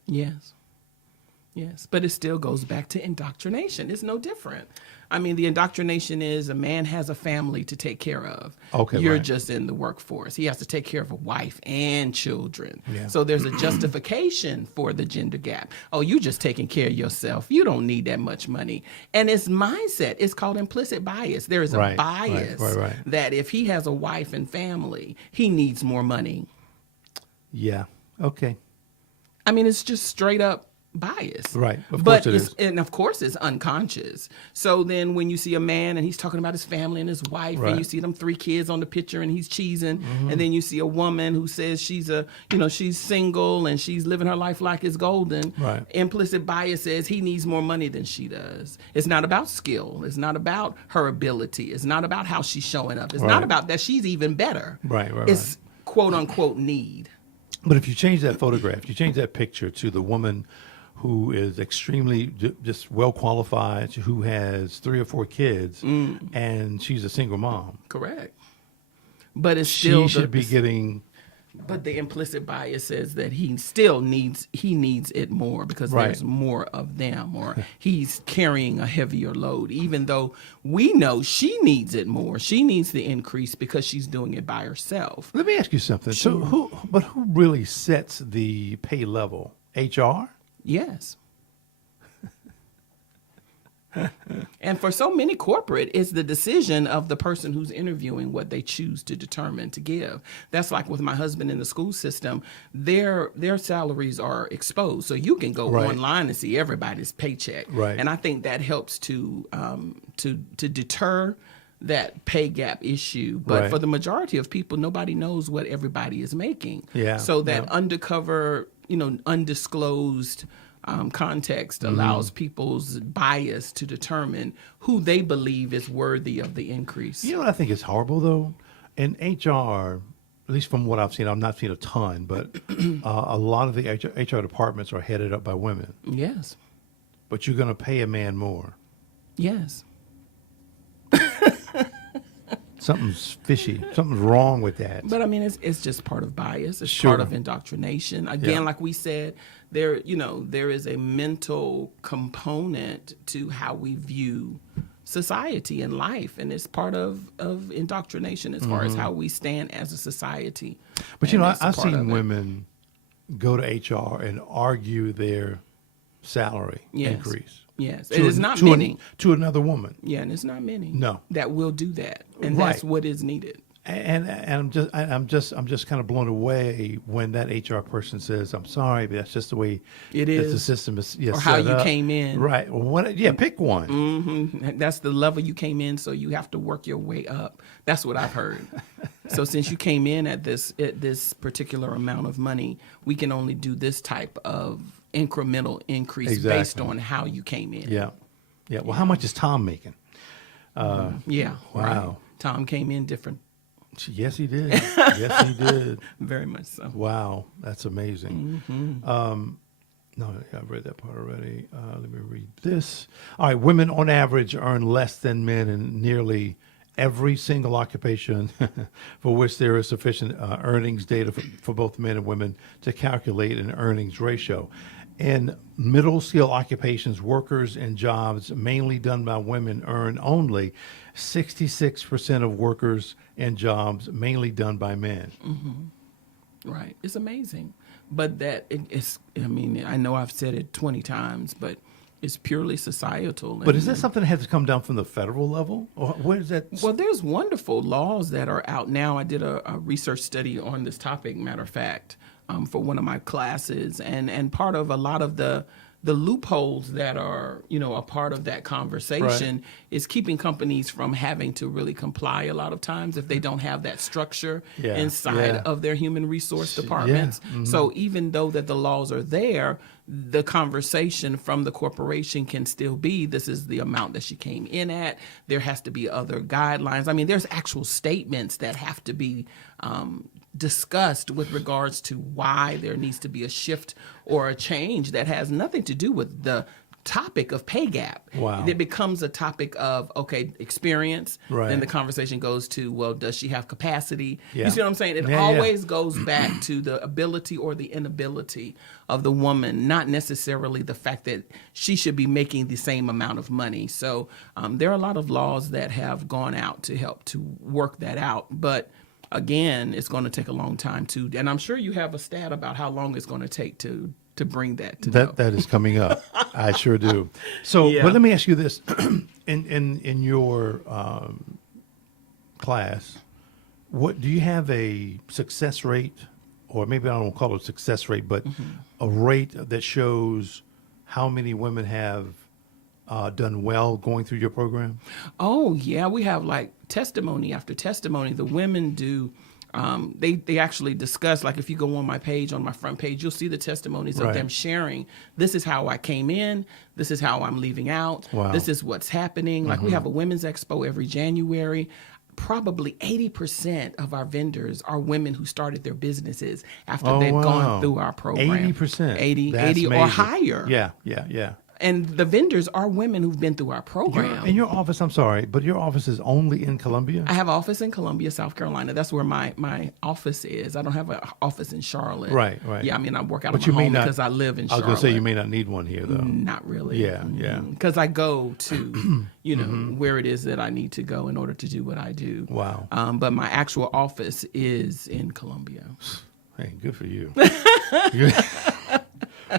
Yes, but it still goes back to indoctrination. It's no different. I mean, the indoctrination is a man has a family to take care of. Okay, You're right. just in the workforce. He has to take care of a wife and children. Yeah. So there's a justification for the gender gap. Oh, you just taking care of yourself. You don't need that much money. And it's mindset. It's called implicit bias. There is a Right, bias right. that if he has a wife and family, he needs more money. Yeah. Okay. I mean, it's just straight up bias. Right. Of But course it is. And of course it's unconscious. So then when you see a man and he's talking about his family and his wife, Right. and you see them 3 kids on the picture and he's cheesing, and then you see a woman who says she's single and she's living her life like it's golden. Right. Implicit bias says he needs more money than she does. It's not about skill. It's not about her ability. It's not about how she's showing up. It's not Right. about that she's even better. Right. It's quote unquote need. But if you change that photograph, you change that picture to the woman who is extremely just well qualified, who has 3 or 4 kids, and she's a single mom. Correct. But it's still She should be getting But the implicit bias says that he needs it more because Right. there's more of them, or he's carrying a heavier load, even though we know she needs it more. She needs the increase because she's doing it by herself. Let me ask you something. So who really sets the pay level? HR? Yes. And for so many corporate, it's the decision of the person who's interviewing what they choose to determine to give. That's like with my husband in the school system, their salaries are exposed. So you can go Right. online and see everybody's paycheck. Right. And I think that helps to deter that pay gap issue. But Right. for the majority of people, nobody knows what everybody is making. Yeah, So that yeah. undercover, undisclosed context allows people's bias to determine who they believe is worthy of the increase. You know what I think is horrible, though? In HR, at least from what I've seen, I've not seen a ton, but a lot of the HR departments are headed up by women. Yes. But you're going to pay a man more. Yes. Something's fishy. Something's wrong with that. But I mean, it's just part of bias. It's Sure. part of indoctrination. Again, Yeah. like we said, there is a mental component to how we view society and life, and it's part of indoctrination as far as how we stand as a society. But And I've it's a part seen of it. women go to HR and argue their salary Yes. increase. Yes, To it is not to many. to another woman. Yeah, and it's not many. No. that will do that, and Right. that's what is needed. And I'm just kind of blown away when that HR person says, "I'm sorry, but that's just the way It that the is. system is." Or how set you up." came in. Right. Well, what? Yeah, pick one. That's the level you came in, so you have to work your way up. That's what I've heard. So since you came in at this particular amount of money, we can only do this type of incremental increase based Exactly. on how you came in. Yeah. Yeah. Well, how much is Tom making? Yeah. Wow. Right. Tom came in different, Yes, he did. Yes, he did. very much so. Wow, that's amazing. No, I've read that part already. Let me read this. All right, women on average earn less than men in nearly every single occupation for which there is sufficient earnings data for both men and women to calculate an earnings ratio. In middle skill occupations, workers and jobs mainly done by women earn only 66% of workers and jobs mainly done by men. Right. It's amazing. But it's, I mean, I know I've said it 20 times, but it's purely societal. But is that something that has to come down from the federal level? Or where is that? Well, there's wonderful laws that are out now. I did a research study on this topic, matter of fact, for one of my classes. And part of a lot of the loopholes that are, a part of that conversation is keeping companies from having to really comply a lot of times if they don't have that structure inside of their human resource departments. So even though that the laws are there, the conversation from the corporation can still be, this is the amount that she came in at. There has to be other guidelines. I mean, there's actual statements that have to be discussed with regards to why there needs to be a shift or a change that has nothing to do with the topic of pay gap. Wow. It becomes a topic of, experience. Right. Then the conversation goes to, well, does she have capacity? Yeah. You see what I'm saying? It Yeah, always goes back to the ability or the inability of the woman, not necessarily the fact that she should be making the same amount of money. So there are a lot of laws that have gone out to help to work that out. But again, it's going to take a long time too. And I'm sure you have a stat about how long it's going to take to bring that to That is coming up. I sure do. So, Yeah. but let me ask you this: in your class, what do you have a success rate, or maybe I don't call it success rate, but a rate that shows how many women have done well going through your program? Oh, yeah. We have like testimony after testimony. The women do. They actually discuss, like if you go on my page, on my front page, you'll see the testimonies of Right. them sharing, this is how I came in, this is how I'm leaving out, Wow. this is what's happening. Like we have a women's expo every January. Probably 80% of our vendors are women who started their businesses after Oh, they've wow. gone through our program. 80%. 80 That's or major. higher. Yeah. And the vendors are women who've been through our program. In your office, I'm sorry, but your office is only in Columbia? I have an office in Columbia, South Carolina. That's where my office is. I don't have an office in Charlotte. Right. Yeah, I mean, I work out of my home because I live in Charlotte. I was going to say you may not need one here, though. Not really. Yeah. Because I go to, where it is that I need to go in order to do what I do. Wow. But my actual office is in Columbia. Hey, good for you.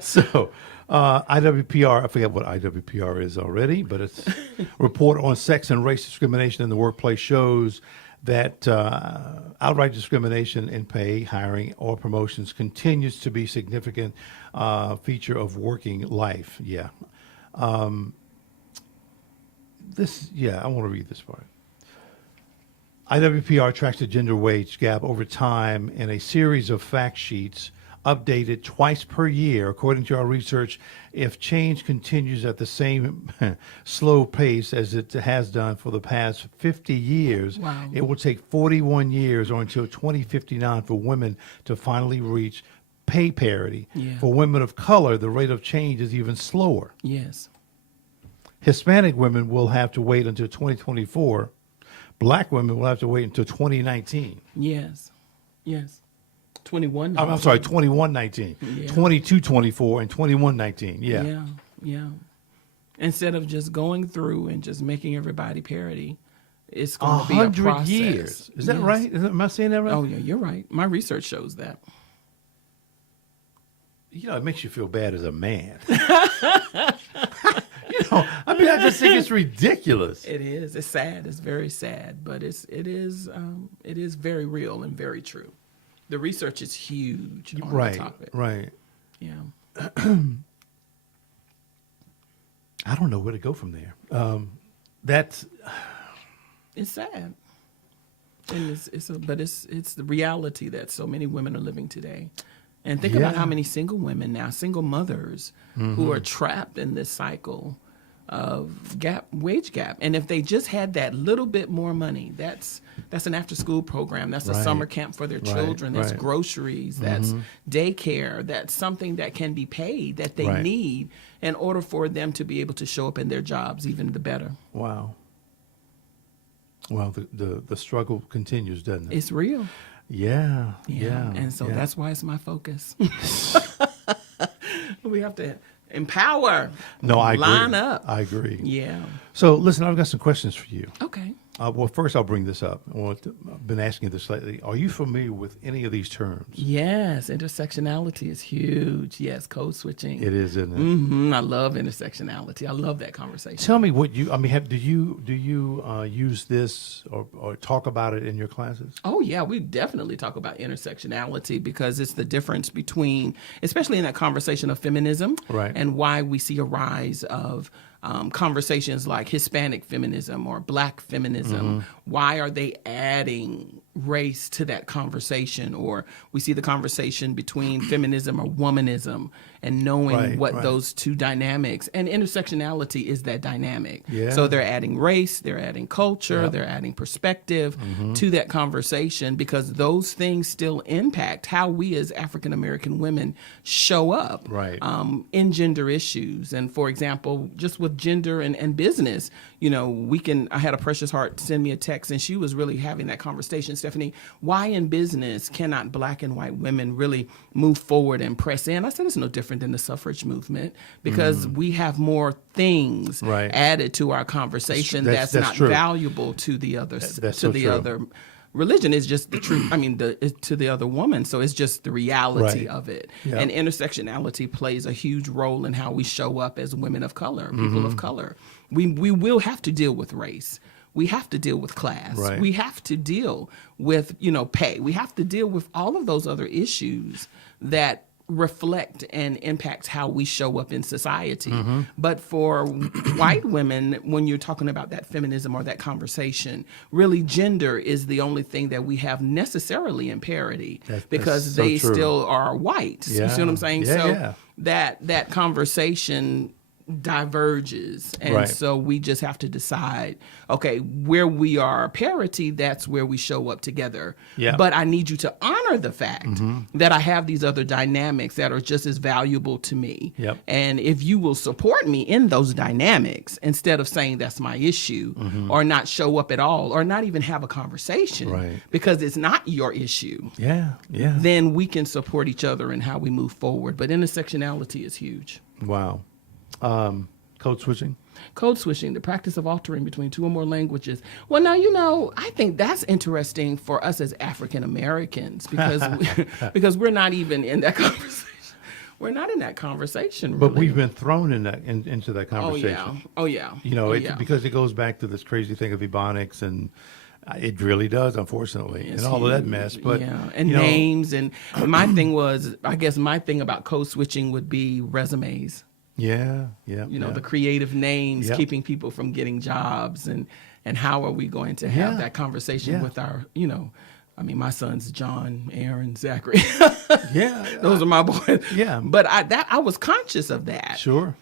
So, IWPR, I forget what IWPR is already, but it's report on sex and race discrimination in the workplace shows that outright discrimination in pay, hiring, or promotions continues to be significant feature of working life. Yeah. I want to read this part. IWPR tracks the gender wage gap over time in a series of fact sheets updated twice per year. According to our research, if change continues at the same slow pace as it has done for the past 50 years, wow, it will take 41 years or until 2059 for women to finally reach pay parity. Yeah. For women of color, the rate of change is even slower. Yes. Hispanic women will have to wait until 2024. Black women will have to wait until 2019. Yes. 21. I'm sorry, 2119, 2224, and 2119. Yeah. Instead of just going through and just making everybody parity, it's going to be a 100 process. years. Is that right? Am I saying that right? Oh, yeah, you're right. My research shows that. It makes you feel bad as a man. I just think it's ridiculous. It is. It's sad. It's very sad, but it is very real and very true. The research is huge on the topic. Right. Yeah. I don't know where to go from there. It's sad. And it's the reality that so many women are living today. And think about how many single women now, single mothers, who are trapped in this cycle of wage gap. And if they just had that little bit more money, that's an after school program, that's a summer camp for their children, that's groceries, that's daycare, that's something that can be paid that they need in order for them to be able to show up in their jobs even the better. Wow. Well, the struggle continues, doesn't it? It's real. Yeah. And so that's why it's my focus. We have to empower. No, I agree. Line up. I agree. Yeah. So, listen, I've got some questions for you. Okay. Well, first, I'll bring this up. I've been asking this lately. Are you familiar with any of these terms? Yes, intersectionality is huge. Yes, code switching. It is, isn't it? I love intersectionality. I love that conversation. Tell me what do you use this or talk about it in your classes? Oh, yeah, we definitely talk about intersectionality because it's the difference between, especially in that conversation of feminism, and why we see a rise of conversations like Hispanic feminism or Black feminism. Why are they adding race to that conversation? Or we see the conversation between feminism or womanism and knowing what those two dynamics, and intersectionality is that dynamic. Yeah. So they're adding race, they're adding culture, they're adding perspective to that conversation because those things still impact how we as African American women show up in gender issues. And for example, just with gender and business, I had a precious heart send me a text and she was really having that conversation, Stephanie, why in business cannot Black and white women really move forward and press in? I said, it's no different than the suffrage movement because we have more things added to our conversation that's not true. Valuable to the other other religion. Is just the truth. I mean, to the other woman. So it's just the reality of it. Yep. And intersectionality plays a huge role in how we show up as women of color, people of color. We will have to deal with race. We have to deal with class. We have to deal with, pay. We have to deal with all of those other issues that reflect and impact how we show up in society. But for white women, when you're talking about that feminism or that conversation, really gender is the only thing that we have necessarily in parity because they still are white. You see what I'm saying? That conversation diverges. And Right. so we just have to decide, okay, where we are parity, that's where we show up together. Yeah. But I need you to honor the fact that I have these other dynamics that are just as valuable to me. Yep. And if you will support me in those dynamics, instead of saying that's my issue or not show up at all or not even have a conversation Right. because it's not your issue, Yeah. Yeah. then we can support each other in how we move forward. But intersectionality is huge. Wow. Code switching. Code switching, the practice of altering between two or more languages. Well, now, I think that's interesting for us as African Americans because we're not even in that conversation. We're not in that conversation, really. But we've been thrown into that conversation. Oh, yeah. You know, because it goes back to this crazy thing of Ebonics, and it really does, unfortunately, It's and all of that huge. mess. But and you know, names. And my thing was, I guess my thing about code switching would be resumes. Yeah. The creative names, Yep. keeping people from getting jobs, and how are we going to have Yeah. that conversation Yeah. with our, my son's John, Aaron, Zachary. Yeah. Those are my boys. Yeah. But I was conscious of that. Sure.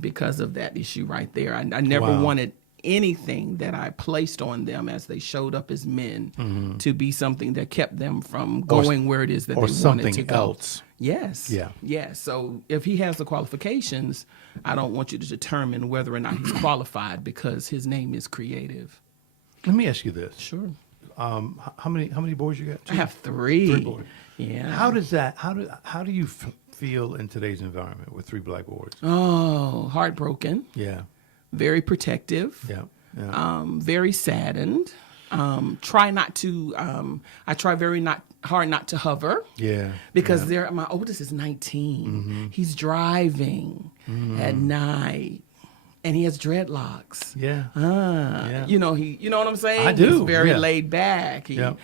Because of that issue right there. I never Wow. wanted anything that I placed on them as they showed up as men to be something that kept them from going where it is that they wanted something to go. else. Yes. Yeah. Yes. So if he has the qualifications, I don't want you to determine whether or not he's qualified because his name is creative. Let me ask you this. Sure. How many boys you got? I have three. 3 boys. Yeah. How do you feel in today's environment with 3 black boys? Oh, heartbroken. Yeah. Very protective. Yeah. Very saddened. I try very hard not to hover. Yeah. Because my oldest is 19. He's driving at night. And he has dreadlocks. Yeah. Yeah. You know what I'm saying? I do, He's very yeah. laid back. Yeah.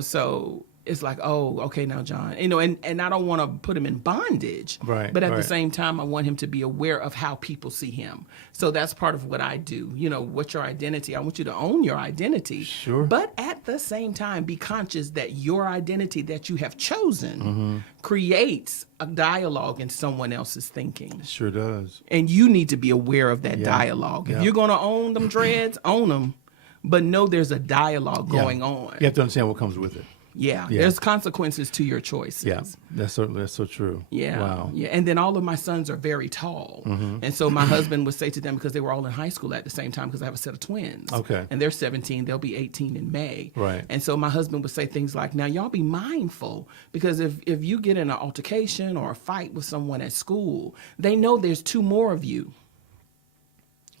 So it's like, oh, okay, now, John, and I don't want to put him in bondage. Right, But at the right. same time, I want him to be aware of how people see him. So that's part of what I do. What's your identity? I want you to own your identity. Sure. But at the same time, be conscious that your identity that you have chosen creates a dialogue in someone else's thinking. It sure does. And you need to be aware of that Yeah. dialogue. Yeah. If you're going to own them dreads, own them. But know there's a dialogue going on. You have to understand what comes with it. Yeah. Yeah. There's consequences to your choices. Yeah. That's so true. Yeah. Wow. Yeah. And then all of my sons are very tall. And so my husband would say to them, because they were all in high school at the same time, because I have a set of twins. Okay. And they're 17, they'll be 18 in May. Right. And so my husband would say things like, now y'all be mindful, because if you get in an altercation or a fight with someone at school, they know there's 2 more of you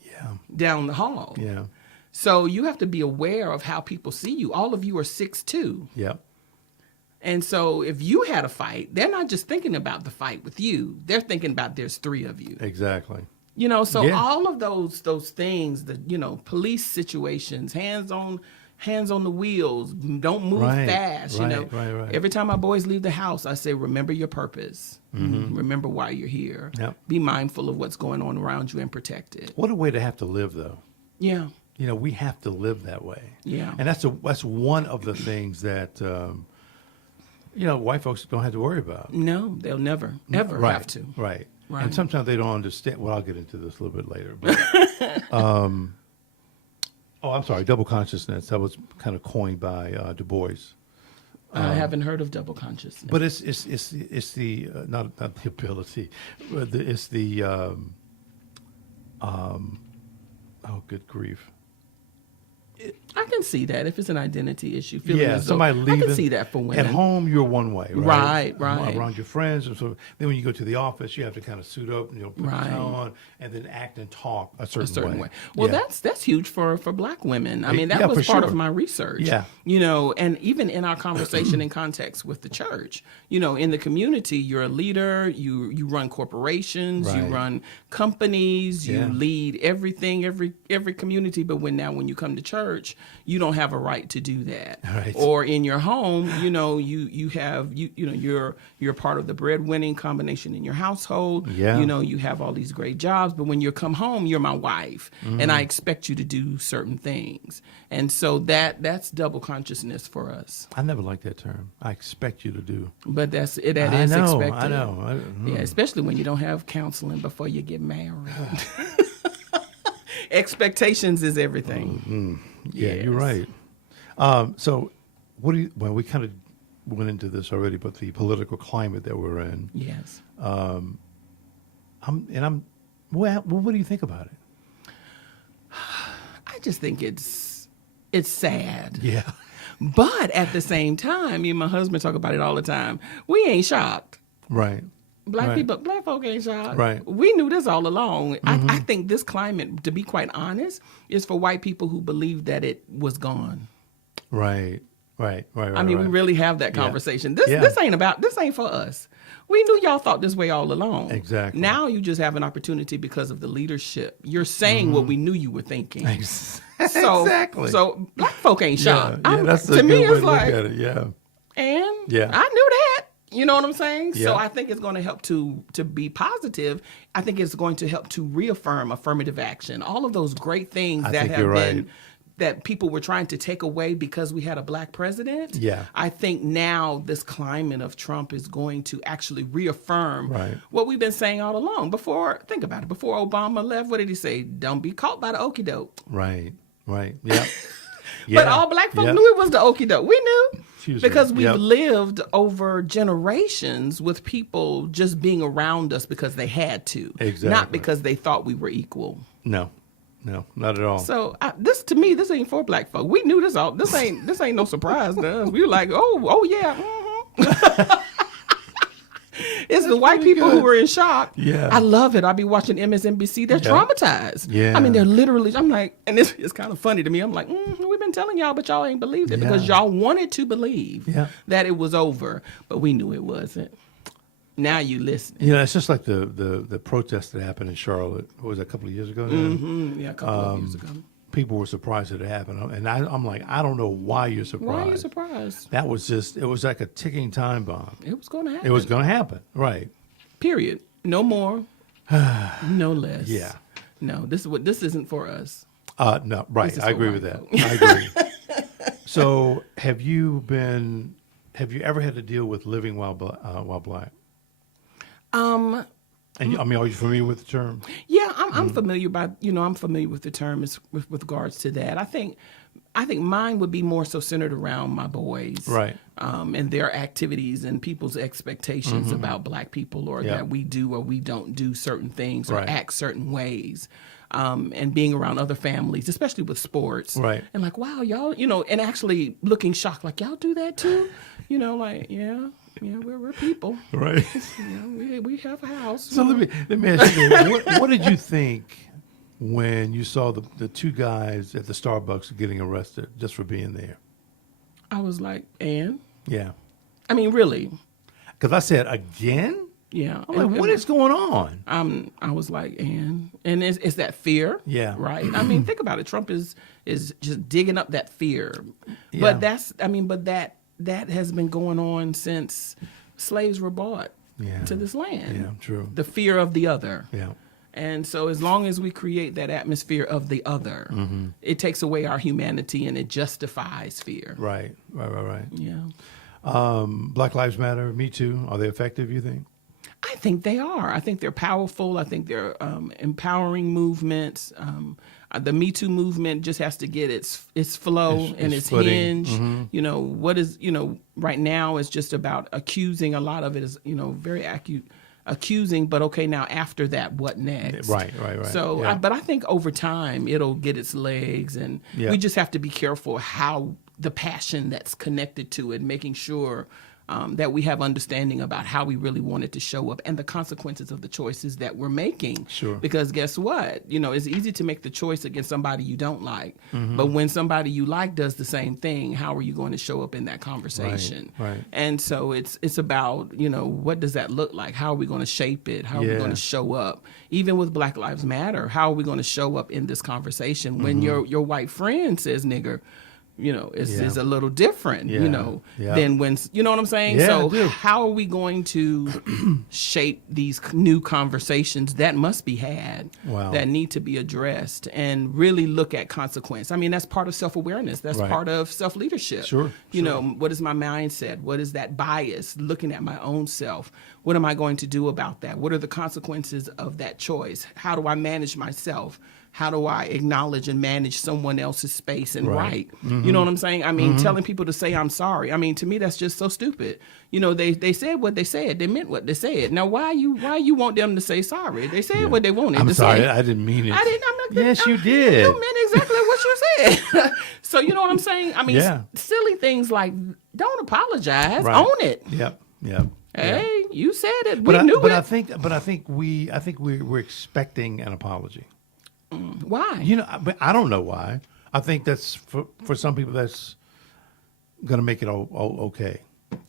Yeah. down the hall. Yeah. So you have to be aware of how people see you. All of you are 6'2". Yeah. And so if you had a fight, they're not just thinking about the fight with you. They're thinking about there's 3 of you. Exactly. So Yeah. all of those things, police situations, hands on the wheels, don't move Right, fast. right. Every time my boys leave the house, I say, remember your purpose. Remember why you're here. Yep. Be mindful of what's going on around you and protect it. What a way to have to live, though. Yeah. We have to live that way. Yeah. And that's one of the things that white folks don't have to worry about. No, they'll never, ever Right, have to. Right. Right. And sometimes they don't understand. Well, I'll get into this a little bit later. But, I'm sorry. Double consciousness. That was kind of coined by Du Bois. I haven't heard of double consciousness. But it's the not the ability, but it's the oh, good grief. I can see that if it's an identity issue. Feeling Yeah, as though- somebody leaving. I can see that for women. At home, you're one way, right? Right. Around your friends, and so then when you go to the office, you have to kind of suit up, put your Right. tie on, and then act and talk a certain way. Well, Yeah. that's huge for Black women. I mean, that Yeah, was for part sure. of my research. Yeah. And even in our conversation in context with the church, in the community, you're a leader. You run corporations. You Right. run companies. You Yeah. lead everything, every community. But when you come to church, you don't have a right to do that. Right. Or in your home, you're part of the breadwinning combination in your household. Yeah. You have all these great jobs, but when you come home, you're my wife, and I expect you to do certain things. And so that's double consciousness for us. I never liked that term. I expect you to do. But that is expected. I know. Yeah, especially when you don't have counseling before you get married. Expectations is everything. Yeah, Yes. you're right. So well, we kind of went into this already, but the political climate that we're in. Yes. Well, what do you think about it? I just think it's sad. Yeah. But at the same time, me and my husband talk about it all the time. We ain't shocked. Right. Black folk ain't shocked. Right. We knew this all along. I think this climate, to be quite honest, is for white people who believe that it was gone. Right. I mean, we really have that conversation. This ain't for us. We knew y'all thought this way all along. Exactly. Now you just have an opportunity because of the leadership. You're saying what we knew you were thinking. Exactly. So black folk ain't shocked. Yeah, that's a to good me, way it's to like, look at it. Yeah. and Yeah. I knew that. You know what I'm saying? Yeah. So I think it's going to help to be positive. I think it's going to help to reaffirm affirmative action. All of those great things that have been right. that people were trying to take away because we had a black president. Yeah. I think now this climate of Trump is going to actually reaffirm Right. what we've been saying all along. Think about it. Before Obama left, what did he say? Don't be caught by the okie doke. Right. Yeah. But all black folk knew it was the okie doke. We knew. Because we've Yep. lived over generations with people just being around us because they had to. Exactly. Not because they thought we were equal. No, not at all. So this ain't for black folk. We knew this all. This ain't no surprise to us. We were like, oh yeah. Mm-hmm. It's the white people who were in shock. Yeah. I love it. I be watching MSNBC. They're traumatized. Yeah. I mean, they're literally, I'm like, and it's kind of funny to me. I'm like, we've been telling y'all, but y'all ain't believed it because y'all wanted to believe that it was over, but we knew it wasn't. Now you listen. It's just like the protest that happened in Charlotte. What was that, a couple of years ago now? Mm-hmm. Yeah, a couple of years ago. People were surprised that it happened. And I'm like, I don't know why you're surprised. Why are you surprised? That was it was like a ticking time bomb. It was going to happen. It was going to happen. Right. Period. No more, no less. Yeah. No, this isn't for us. No, right. I agree with that. folk. I agree. So have you ever had to deal with living while black? And are you familiar with the term? Yeah, I'm familiar I'm familiar with the term with regards to that. I think mine would be more so centered around my boys, Right. And their activities and people's expectations about black people, or that we do or we don't do certain things or Right. act certain ways. And being around other families, especially with sports, Right. And like, wow, y'all, and actually looking shocked, like, y'all do that too, like, yeah, we're people, Right. we have a house. So let me ask you, what did you think when you saw the two guys at the Starbucks getting arrested just for being there? I was like, and? Yeah. I mean, really? Because I said, again? Yeah. I'm like, what is going on? I was like, and it's that fear. Yeah. Right. I mean, think about it. Trump is just digging up that fear. Yeah. But that has been going on since slaves were brought to this land. Yeah, true. The fear of the other. Yeah. And so as long as we create that atmosphere of the other, it takes away our humanity and it justifies fear. Right. Yeah. Black Lives Matter, Me Too, are they effective, you think? I think they are. I think they're powerful. I think they're empowering movements. The Me Too movement just has to get its flow and its footing. hinge. Right now it's just about accusing. A lot of it is, very accusing, but okay, now after that, what next? Right. So, yeah. but I think over time it'll get its legs, and we just have to be careful how the passion that's connected to it, making sure that we have understanding about how we really wanted to show up and the consequences of the choices that we're making. Sure. Because guess what? It's easy to make the choice against somebody you don't like. But when somebody you like does the same thing, how are you going to show up in that conversation? Right. And so it's about, what does that look like? How are we going to shape it? How are we going to show up? Even with Black Lives Matter, how are we going to show up in this conversation when your white friend says nigger? Is a little different, than when, you know what I'm saying? Yeah, so how are we going to shape these new conversations that must be had, that need to be addressed, and really look at consequence? I mean, that's part of self-awareness. That's part of self-leadership. Sure. What is my mindset? What is that bias? Looking at my own self. What am I going to do about that? What are the consequences of that choice? How do I manage myself? How do I acknowledge and manage someone else's space and right? You know what I'm saying? I mean, telling people to say I'm sorry. I mean, to me, that's just so stupid. They said what they said. They meant what they said. Now, why you want them to say sorry? They said what they wanted to say. I'm sorry, I didn't mean it. Yes, you did. You meant exactly what you said. So you know what I'm saying? I mean, silly things like don't apologize, own it. Yep. Hey, you said it. We knew it. I think we're expecting an apology. Why? I don't know why. I think that's for some people that's going to make it okay.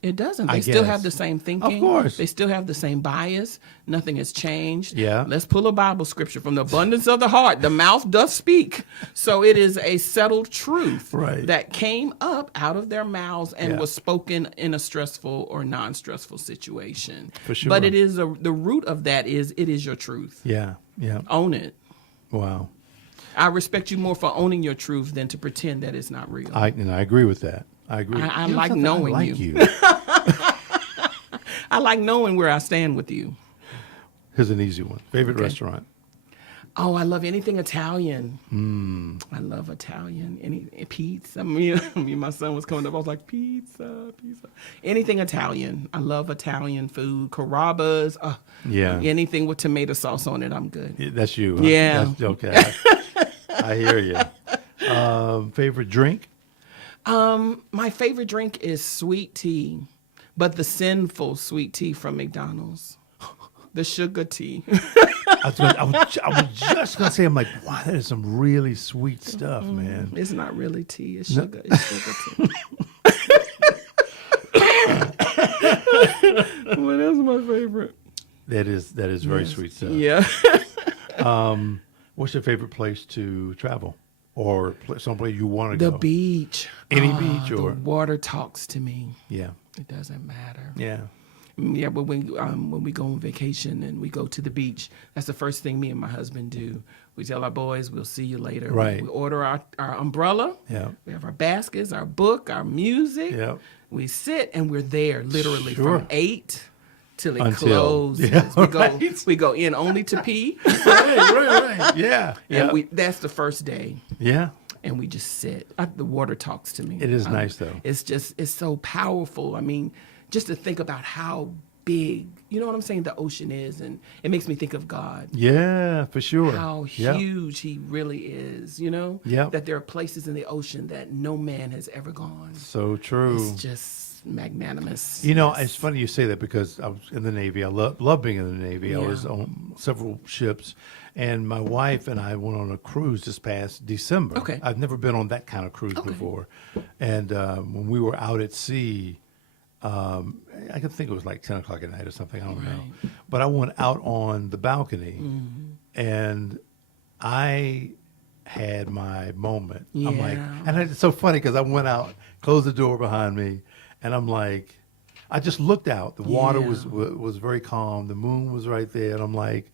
It doesn't. They still have the same thinking. Of course. They still have the same bias. Nothing has changed. Yeah. Let's pull a Bible scripture. From the abundance of the heart, the mouth doth speak. So it is a settled truth that came up out of their mouths and was spoken in a stressful or non-stressful situation. For sure. But it is the root of that is it is your truth. Yeah. Own it. Wow. I respect you more for owning your truth than to pretend that it's not real. I agree with that. I agree. I like knowing you. I like knowing where I stand with you. Here's an easy one. Favorite restaurant? Oh, I love anything Italian. I love Italian. Any pizza. Me and my son was coming up. I was like, pizza. Anything Italian. I love Italian food. Carrabba's. Anything with tomato sauce on it, I'm good. That's you. Huh? Yeah. That's, okay. I hear you. Favorite drink? My favorite drink is sweet tea, but the sinful sweet tea from McDonald's. The sugar tea. I was just going to say, I'm like, wow, that is some really sweet stuff, man. It's not really tea. It's sugar. It's sugar tea. Well, that's my favorite. That is very sweet stuff. Yeah. What's your favorite place to travel? Or someplace you want to go? The beach. Any beach or? The water talks to me. Yeah. It doesn't matter. Yeah. Yeah, but when we go on vacation and we go to the beach, that's the first thing me and my husband do. We tell our boys, we'll see you later. Right. We order our umbrella. Yeah. We have our baskets, our book, our music. Yeah. We sit and we're there literally from 8 till it Until, closes. Yeah, We go in only to pee. right. Yeah. And that's the first day. Yeah. And we just sit. The water talks to me. It is nice though. It's so powerful. I mean, just to think about how big, you know what I'm saying, the ocean is, and it makes me think of God. Yeah, for sure. How huge he really is, Yeah. that there are places in the ocean that no man has ever gone. So true. It's just magnanimous. It's funny you say that because I was in the Navy. I love being in the Navy. Yeah. I was on several ships, and my wife and I went on a cruise this past December. Okay. I've never been on that kind of cruise before. And when we were out at sea, I could think it was like 10 o'clock at night or something. I don't know. But I went out on the balcony, and I had my moment. Yeah. I'm like, and it's so funny because I went out, closed the door behind me, and I'm like, I just looked out. The water was very calm. The moon was right there, and I'm like,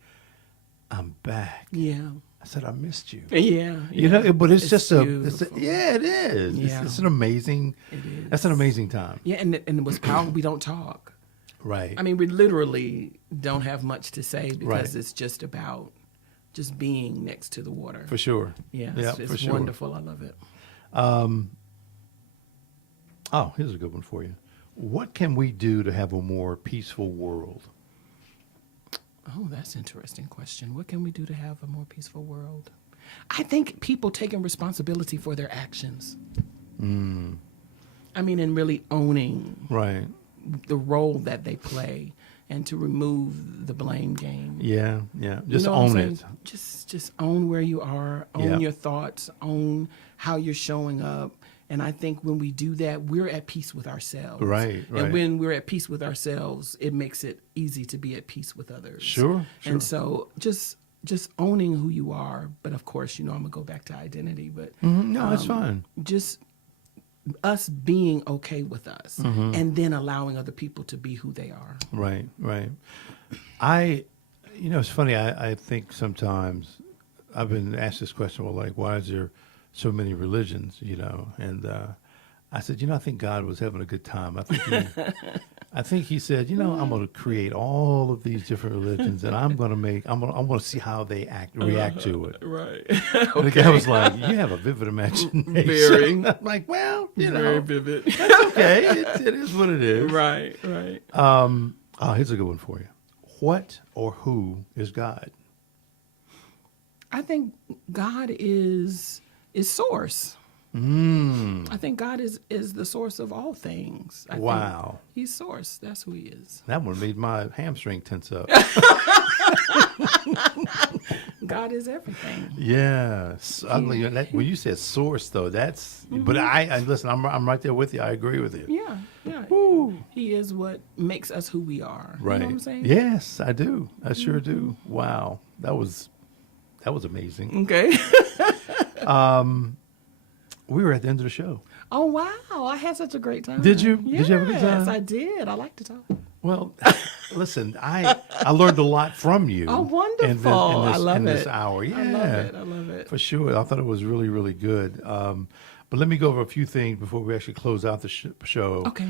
I'm back. Yeah. I said, I missed you. Yeah. But it's just it is. Yeah. It's an amazing. It is. That's an amazing time. Yeah, and it was powerful. We don't talk. Right. I mean, we literally don't have much to say because Right. it's just about just being next to the water. For sure. Yeah, Yeah, it's for sure. wonderful. I love it. Oh, here's a good one for you. What can we do to have a more peaceful world? Oh, that's an interesting question. What can we do to have a more peaceful world? I think people taking responsibility for their actions. I mean, and really owning Right. the role that they play, and to remove the blame game. Yeah, yeah. Just You know what I'm own saying? it. Just own where you are, own Yeah. your thoughts, own how you're showing up. And I think when we do that, we're at peace with ourselves. Right, right. And when we're at peace with ourselves, it makes it easy to be at peace with others. Sure. And so just owning who you are. But of course, I'm going to go back to identity. But No, that's fine. just us being okay with us, and then allowing other people to be who they are. Right, right. It's funny. I think sometimes I've been asked this question. Well, like, why is there so many religions? And I said, I think God was having a good time. I think he said, I'm going to create all of these different religions, and I'm going to see how they react to it. Right. And the guy was like, you have a vivid imagination. Very. I'm like, well, Very vivid. that's okay. It is what it is. Right, right. Here's a good one for you. What or who is God? I think God is source. I think God is the source of all things. I Wow. think he's source. That's who he is. That one made my hamstring tense up. God is everything. Yeah. When you said source, though, that's. But I listen. I'm right there with you. I agree with you. Yeah, yeah. Woo. He is what makes us who we are. Right. You know what I'm saying? Yes, I do. I sure do. Wow. That was amazing. Okay. We were at the end of the show. Oh, wow. I had such a great time. Did you? Yes, Did you have a good time? Yes, I did. I like to talk. Well, listen, I learned a lot from you. Oh, wonderful. I love in this it. hour. Yeah. I love it. For sure. I thought it was really, really good. But let me go over a few things before we actually close out the show. Okay.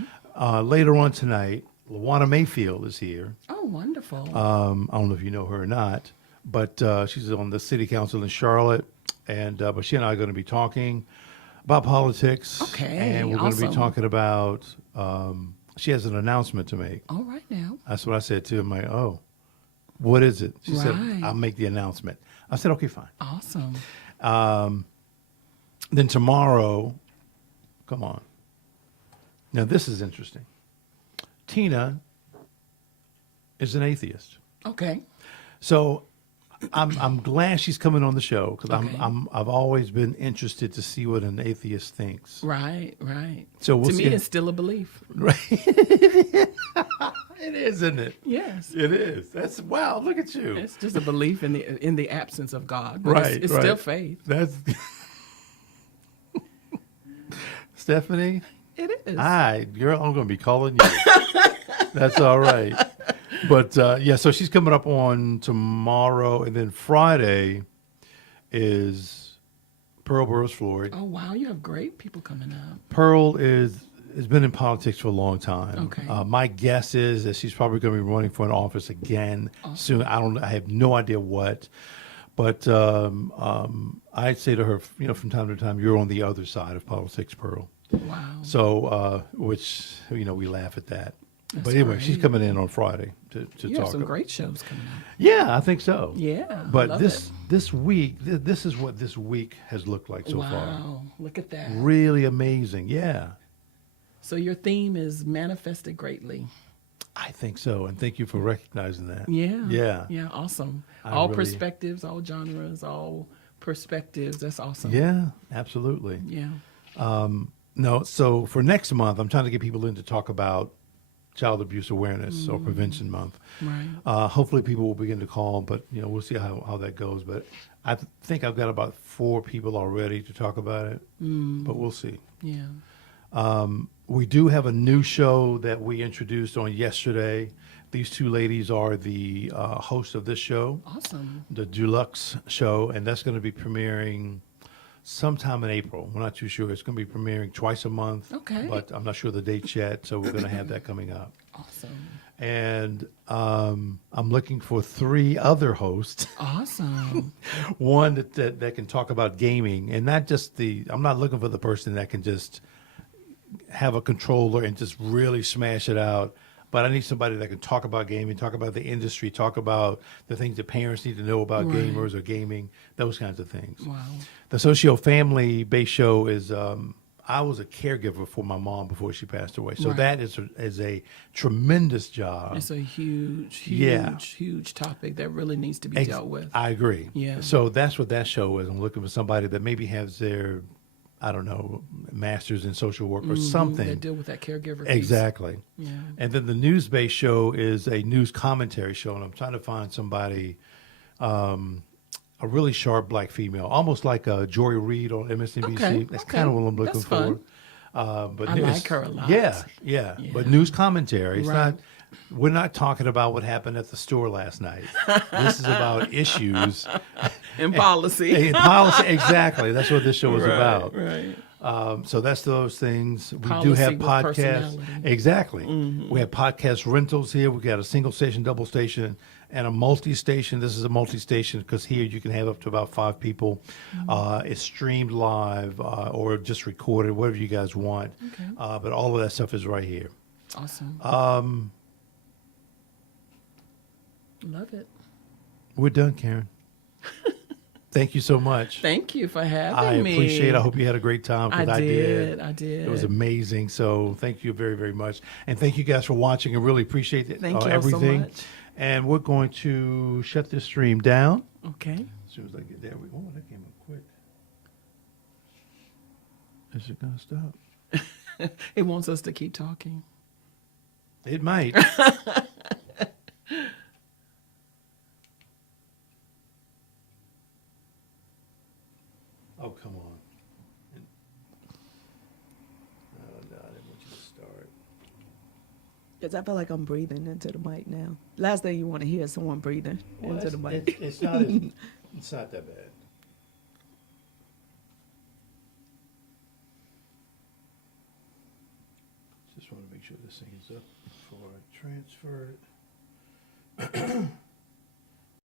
Later on tonight, LaWanna Mayfield is here. Oh, wonderful. I don't know if you know her or not, but she's on the city council in Charlotte. And but she and I are going to be talking about politics. Okay, And we're going to be awesome. talking about, she has an announcement to make. All right now. That's what I said to him. Like, oh, what is it? She said, Right. I'll make the announcement. I said, okay, fine. Awesome. Then tomorrow, come on. Now, this is interesting. Tina is an atheist. Okay. So I'm glad she's coming on the show because Okay. I've always been interested to see what an atheist thinks. Right, right. So we'll to me, see. it's still a belief. Right. It is, isn't it? Yes. It is. That's wow. Look at you. It's just a belief in the absence of God. But Right. It's right. still faith. That's Stephanie. It is. Hi, girl. I'm going to be calling you. That's all right. But so she's coming up on tomorrow, and then Friday is Pearl Burrows Floyd. Oh, wow. You have great people coming up. Pearl has been in politics for a long time. Okay. My guess is that she's probably going to be running for an office again soon. I have no idea what, but I'd say to her, from time to time, you're on the other side of politics, Pearl. Wow. So, which we laugh at that. But anyway, right. she's coming in on Friday to You talk. have some great shows coming up. Yeah, I think so. Yeah. But love this week, this is what this week has looked like so far. Wow. Look at that. Really amazing. Yeah, So your theme is manifested greatly. I think so. And thank you for recognizing that. Yeah. Yeah. Yeah. Awesome. I All really- perspectives, all genres, all perspectives. That's awesome. Yeah, absolutely. Yeah. No, so for next month, I'm trying to get people in to talk about Child Abuse Awareness or Prevention Month. Right. Hopefully people will begin to call, but we'll see how that goes. But I think I've got about 4 people already to talk about it, but we'll see. Yeah. We do have a new show that we introduced on yesterday. These 2 ladies are the hosts of this show, Awesome. the Deluxe show, and that's going to be premiering sometime in April. We're not too sure. It's going to be premiering twice a month. Okay. But I'm not sure the dates yet, so we're going to have that coming up. Awesome. And I'm looking for 3 other hosts. Awesome. One that can talk about gaming, and not just I'm not looking for the person that can just have a controller and just really smash it out. But I need somebody that can talk about gaming, talk about the industry, talk about the things that parents need to know about Right. gamers or gaming, those kinds of things. Wow. The socio-family based show is I was a caregiver for my mom before she passed away. So Right. that is a tremendous job. It's a huge, Yeah. huge topic that really needs to be dealt with. I agree. Yeah. So that's what that show is. I'm looking for somebody that maybe has their, I don't know, master's in social work or something. That deal with that caregiver piece. Exactly. Yeah. And then the news-based show is a news commentary show, and I'm trying to find somebody, a really sharp black female, almost like Joy Reid on MSNBC. Okay, That's okay. kind of what I'm looking That's fun. for. But I like her a lot. Yeah. But news commentary. It's Right. not. We're not talking about what happened at the store last night. This is about issues In policy. in policy. Exactly. That's what this show is about. Right. So that's those things. We do Policy have with podcasts. personality. Exactly. We have podcast rentals here. We got a single station, double station, and a multi-station. This is a multi-station because here you can have up to about 5 people. It's streamed live or just recorded, whatever you guys want. Okay. But all of that stuff is right here. Awesome. Love it. We're done, Karen. Thank you so much. Thank you for having I me. appreciate it. I hope you had a great time. 'Cause I did. It was amazing. So thank you very, very much. And thank you guys for watching. I really appreciate it. Thank you all so everything. much. And we're going to shut this stream down. Okay. As soon as I get there, that came up quick. Is it going to stop? It wants us to keep talking. It might. Oh, come on. Oh, no, I didn't want you to start. Because I feel like I'm breathing into the mic now. Last thing you want to hear is someone breathing into the mic. It's not it's not that bad. Just want to make sure this thing is up before I transfer it.